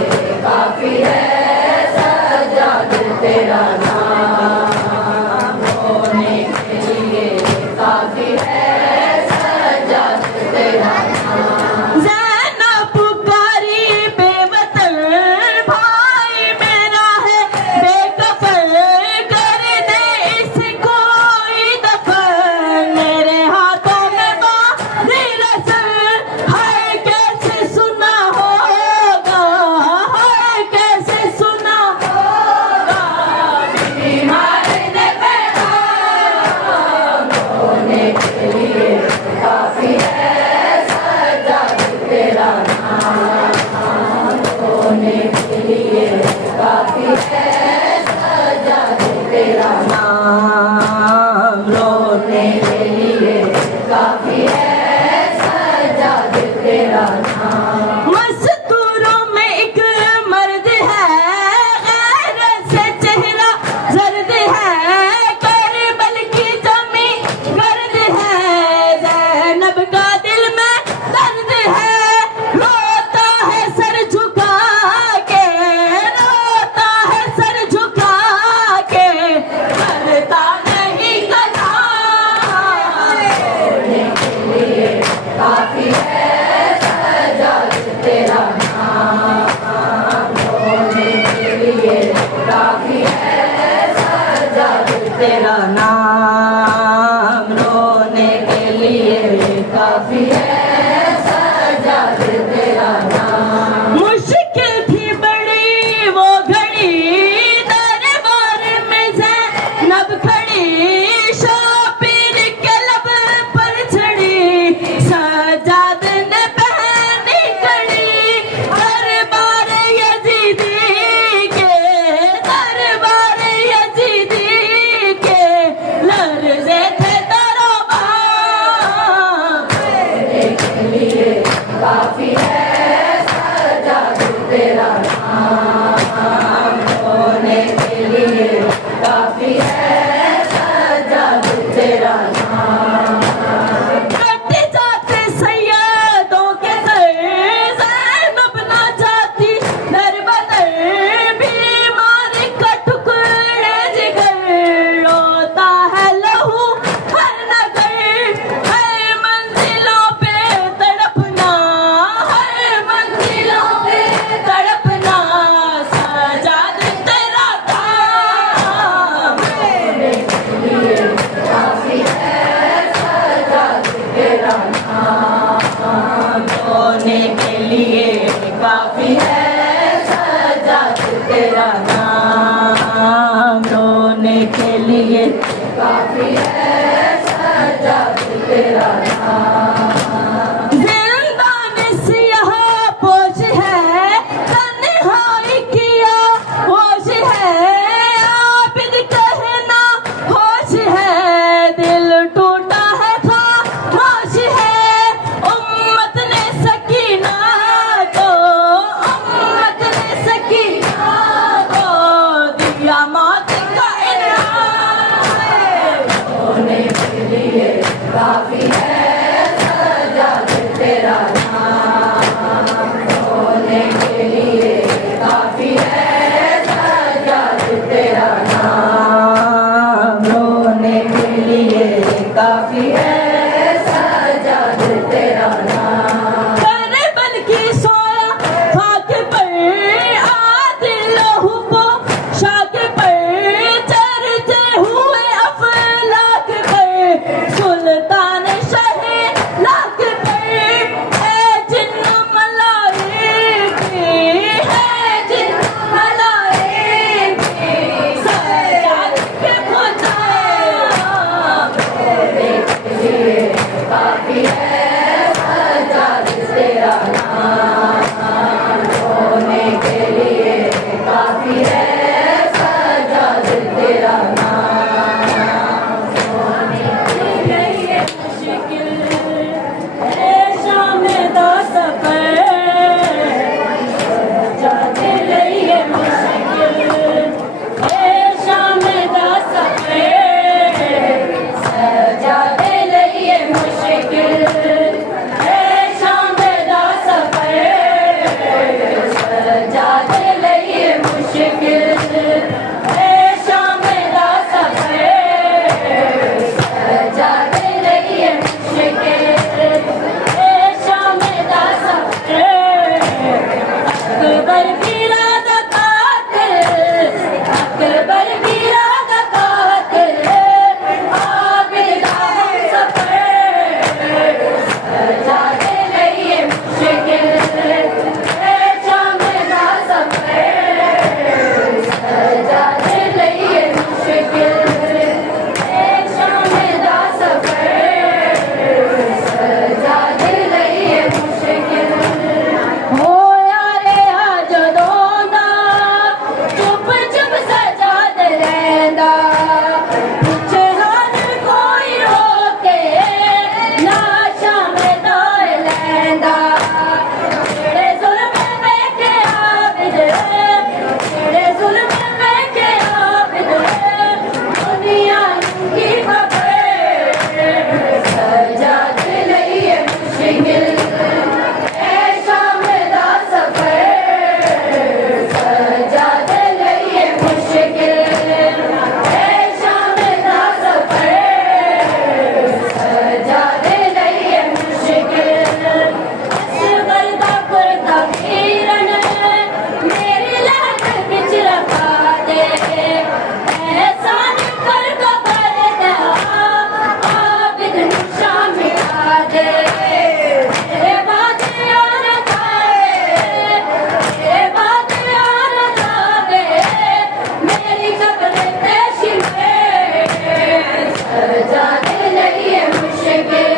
काफी है सजाद तेरा नाम, रोने के लिए काफी है सजाद तेरा नाम। ज़ैना पुकारी बेवतन, भाई मेरा है बेकफन, कर दे इसको दफन, मेरे हाथों में बांधी रस्म, हाय कैसे सुना होगा, हाय कैसे सुना होगा, बीमार ने पैगाम, रोने के लिए काफी है सजाद तेरा नाम, रोने के लिए काफी है सजाद तेरा नाम, रोने के लिए काफी है सजाद तेरा नाम। मस्तूरों में एक मर्द है, गैरत से चेहरा जर्द है, करबल की जमी गर्द है, ज़ैनब का दिल में दर्द है, रोता है सर झुका के, रोता है सर काफी है सजाद तेरा नाम, रोने के लिए काफी है सजाद तेरा नाम। जिंदा नसीह पोश है तन्हाई किया होश है, आबिद कहना होश है, दिल टूटा है खामोश है। उम्मत ने सकीना को, उम्मत ने सकीना को दिया मौत का इनाम है। रोने के लिए काफी है सजाद तेरा नाम, रोने के लिए काफी है सजाद तेरा नाम, रोने के लिए काफी है सजाद तेरा नाम। करबल की सोया खाक पर आदि लहू को शाक पर, चरते हुए अफलाक पर, सुल्तान शाहे लाख पर, है जिन्न मलाइकी, है जिन्न मलाइकी, सजाद के खुदा। रोने के लिए काफी है सजाद तेरा नाम, रोने के लिए काफी है सजाद तेरा नाम। रोने के लिए मुश्किल है शाम दा सफर, सजाद लिए मुश्किल है शाम दा सफर, सजाद लिए मुश्किल है शाम दा सफर, सजाद लिए मुश्किल है शाम दा सफर, सजाद लिए मुश्किल है शाम दा सफर। अकबर गिरा दा कातिल, अकबर गिरा दा कातिल, आबिद दा हमसफर, सजाद लिए मुश्किल है शाम दा सफर, सजाद लिए मुश्किल है शाम दा सफर, सजाद लिए मुश्किल। हो यारे आ जदों दा चुप चुप सजाद लैंदा, पुछे हाल कोई होके लाशां में दाए लैंदा। जेड़े जुल्म में के आबिद, जेड़े जुल्म में के आबिद, दुनिया की खबर, सजाद लिए मुश्किल है शाम दा सफर, सजाद लिए मुश्किल है शाम दा सफर, सजाद लिए मुश्किल। असगर दा कुर्ता किरण मेरी लहर बिच रखा दे, एहसान कर कबर दा आबिद नू शामिला दे। तेरे बाद याद आए, तेरे बाद याद आवे, मेरी कब्र तेशी में, सजाद लिए मुश्किल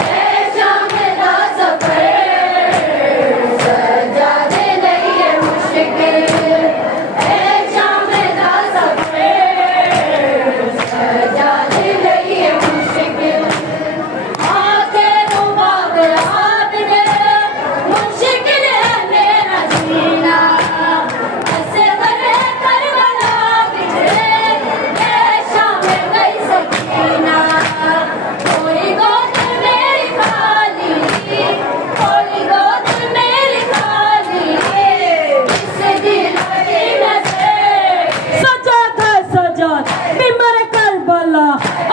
है शाम दा सफर, सजाद लिए मुश्किल है शाम दा सफर, सजाद लिए मुश्किल। आके रुबाब आबिद, मुश्किल है मेरा जीना, असगर करबला बिच है शाम गई सकीना। कोई गोद मेरी खाली, कोई गोद मेरी खाली, इस दिल की नजर। सजाद है सजाद बिमर करबला,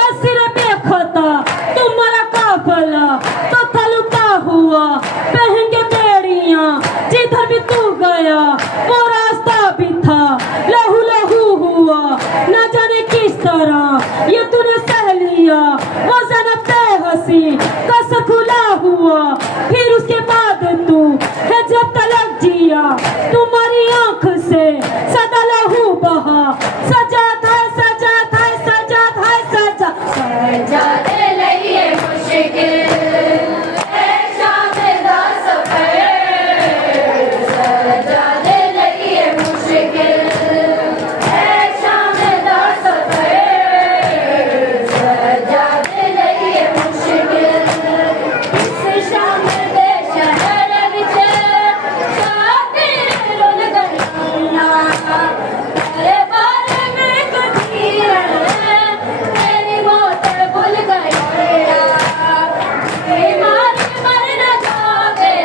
असर बेखता तुम्हारा काफला, तो तलुका हुआ पहन के बेड़ियां, जिधर भी तू गया वो रास्ता भी था, लहू लहू हुआ न जाने किस तरह ये तूने सह लिया। वो ज़नब बेहसी का खुला हुआ, फिर उसके बाद तू है जब तलक जिया। किया, तुम्हारी आंख से सदा लहू बहा, सजा था सजा था सजा था सजा सजा दे लइए मुश्किल है शाम दा सफर, सजा दे लइए मुश्किल है शाम दा सफर, सजा दे लइए मुश्किल इस शाम दे शहर विच शातिर रुल गईया, तेरे बारे में कभी तेरी मौत भूल गई, बीमार मर न जावे,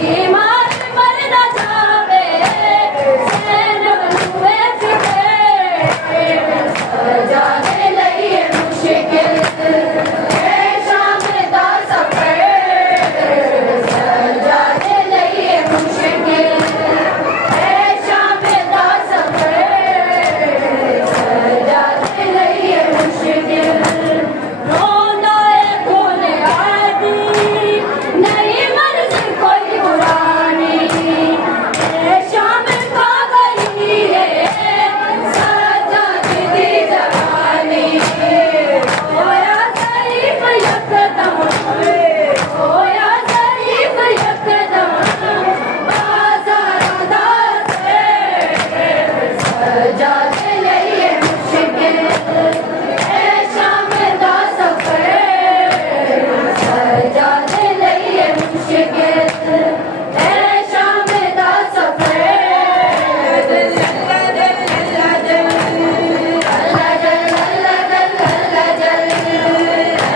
बीमार मर न जावे, सैन हुए फिक्र, सजा दे लइए मुश्किल है शाम दा सफर, सजा दे लइए मुश्किल है शाम दा सफर, सजा दे लइए मुश्किल रोना है खून आदि नहीं मर्जी कोई पुरानी, है शाम खा गई है सजा दी जवानी, होया शरीफ यकदम, होया शरीफ यकदम बाजार दा से, सजा दे लइए मुश्किल है शाम दा सफर, सजा दे लइए मुश्किल है शाम दा सफर, अल्लाह जल अल्लाह जल अल्लाह जल अल्लाह जल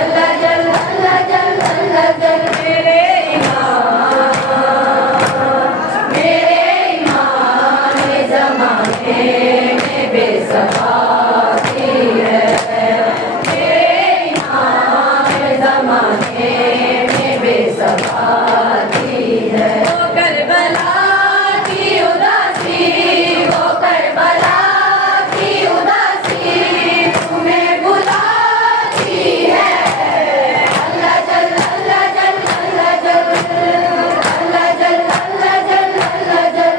अल्लाह जल अल्लाह जल अल्लाह जल अल्लाह जल मेरे इमाम ज़माने में बेसहाती है, मेरे इमाम ज़माने में बेसहाती है, वो करबला की उदासी, वो करबला की उदासी तुम्हें बुलाती है, अल्लाह जल अल्लाह जल अल्लाह जल अल्लाह जल अल्लाह जल अल्लाह जल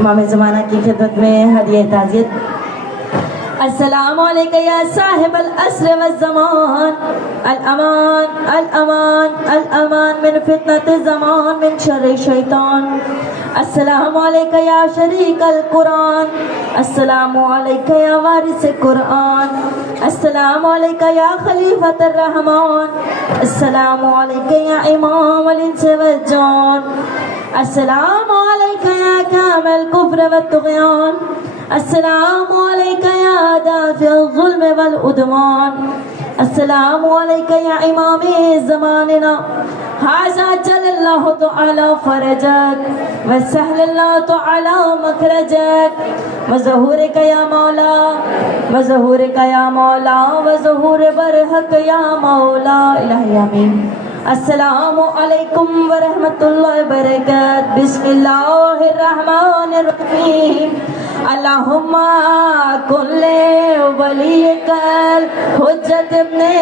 इमाम ज़माना की खिदमत में हदिया ताज़ियत अस्सलाम वालेकुम या साहिब अल-अस्र वज़्ज़मान अल-अमान अल-अमान अल-अमान मिन फितनत ज़मान मिन शर्रि शैतान अस्सलाम वालेकुम या शरीक अल-कुरान अस्सलाम वालेकुम या वारिस कुरान अस्सलाम वालेकुम या खलीफत ar-रहमान अस्सलाम वालेकुम या इमाम अल-इंस वल-जान अस्सलाम वालेकुम या कामिल कुफ्र व-तुग़यान अस्सलाम वालेकुम या दाफ़ि अल-ज़ुल्म वल-उद्वान अस्सलाम वालेकुम या इमाम ज़मानिना हाज़ा जल्लल्लाहु तआला फरजक व सहलल्लाहु तआला मखरजक व ज़हूरक या मौला व ज़हूरक या मौला व ज़हूर बरहक या मौला इलाही आमीन अस्सलामु अलैकुम व रहमतुल्लाहि व बरकातहू बिस्मिल्लाहिर रहमानिर रहीम अल्लाहुम्मा कुल्ले वलियकल हुज्जत इब्ने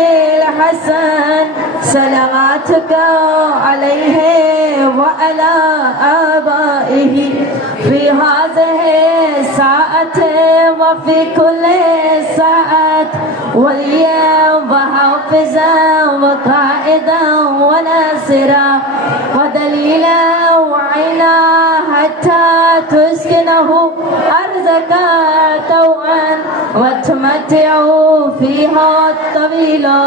हसन सलावातुका अलैहि व अला आबाइहि फी हाज़िहि साअत व फी कुल्ली साअत वलिया व हाफ़िज़ा व क़ाइदा व नासिरा व दलीला व ऐना हत्ता तुस्किनहु अर्ज़का तौअन व तुमत्तिअहु फ़ीहा तवीला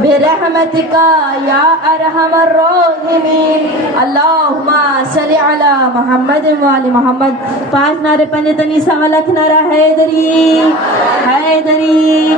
बिरहमतिका या अरहमर राहिमीन। अल्लाहुम्मा सल्लि अला मुहम्मद व आलि मोहम्मद। 5 नारे पंजे तनी 1.25 लाख नारा हैदरी हैदरी।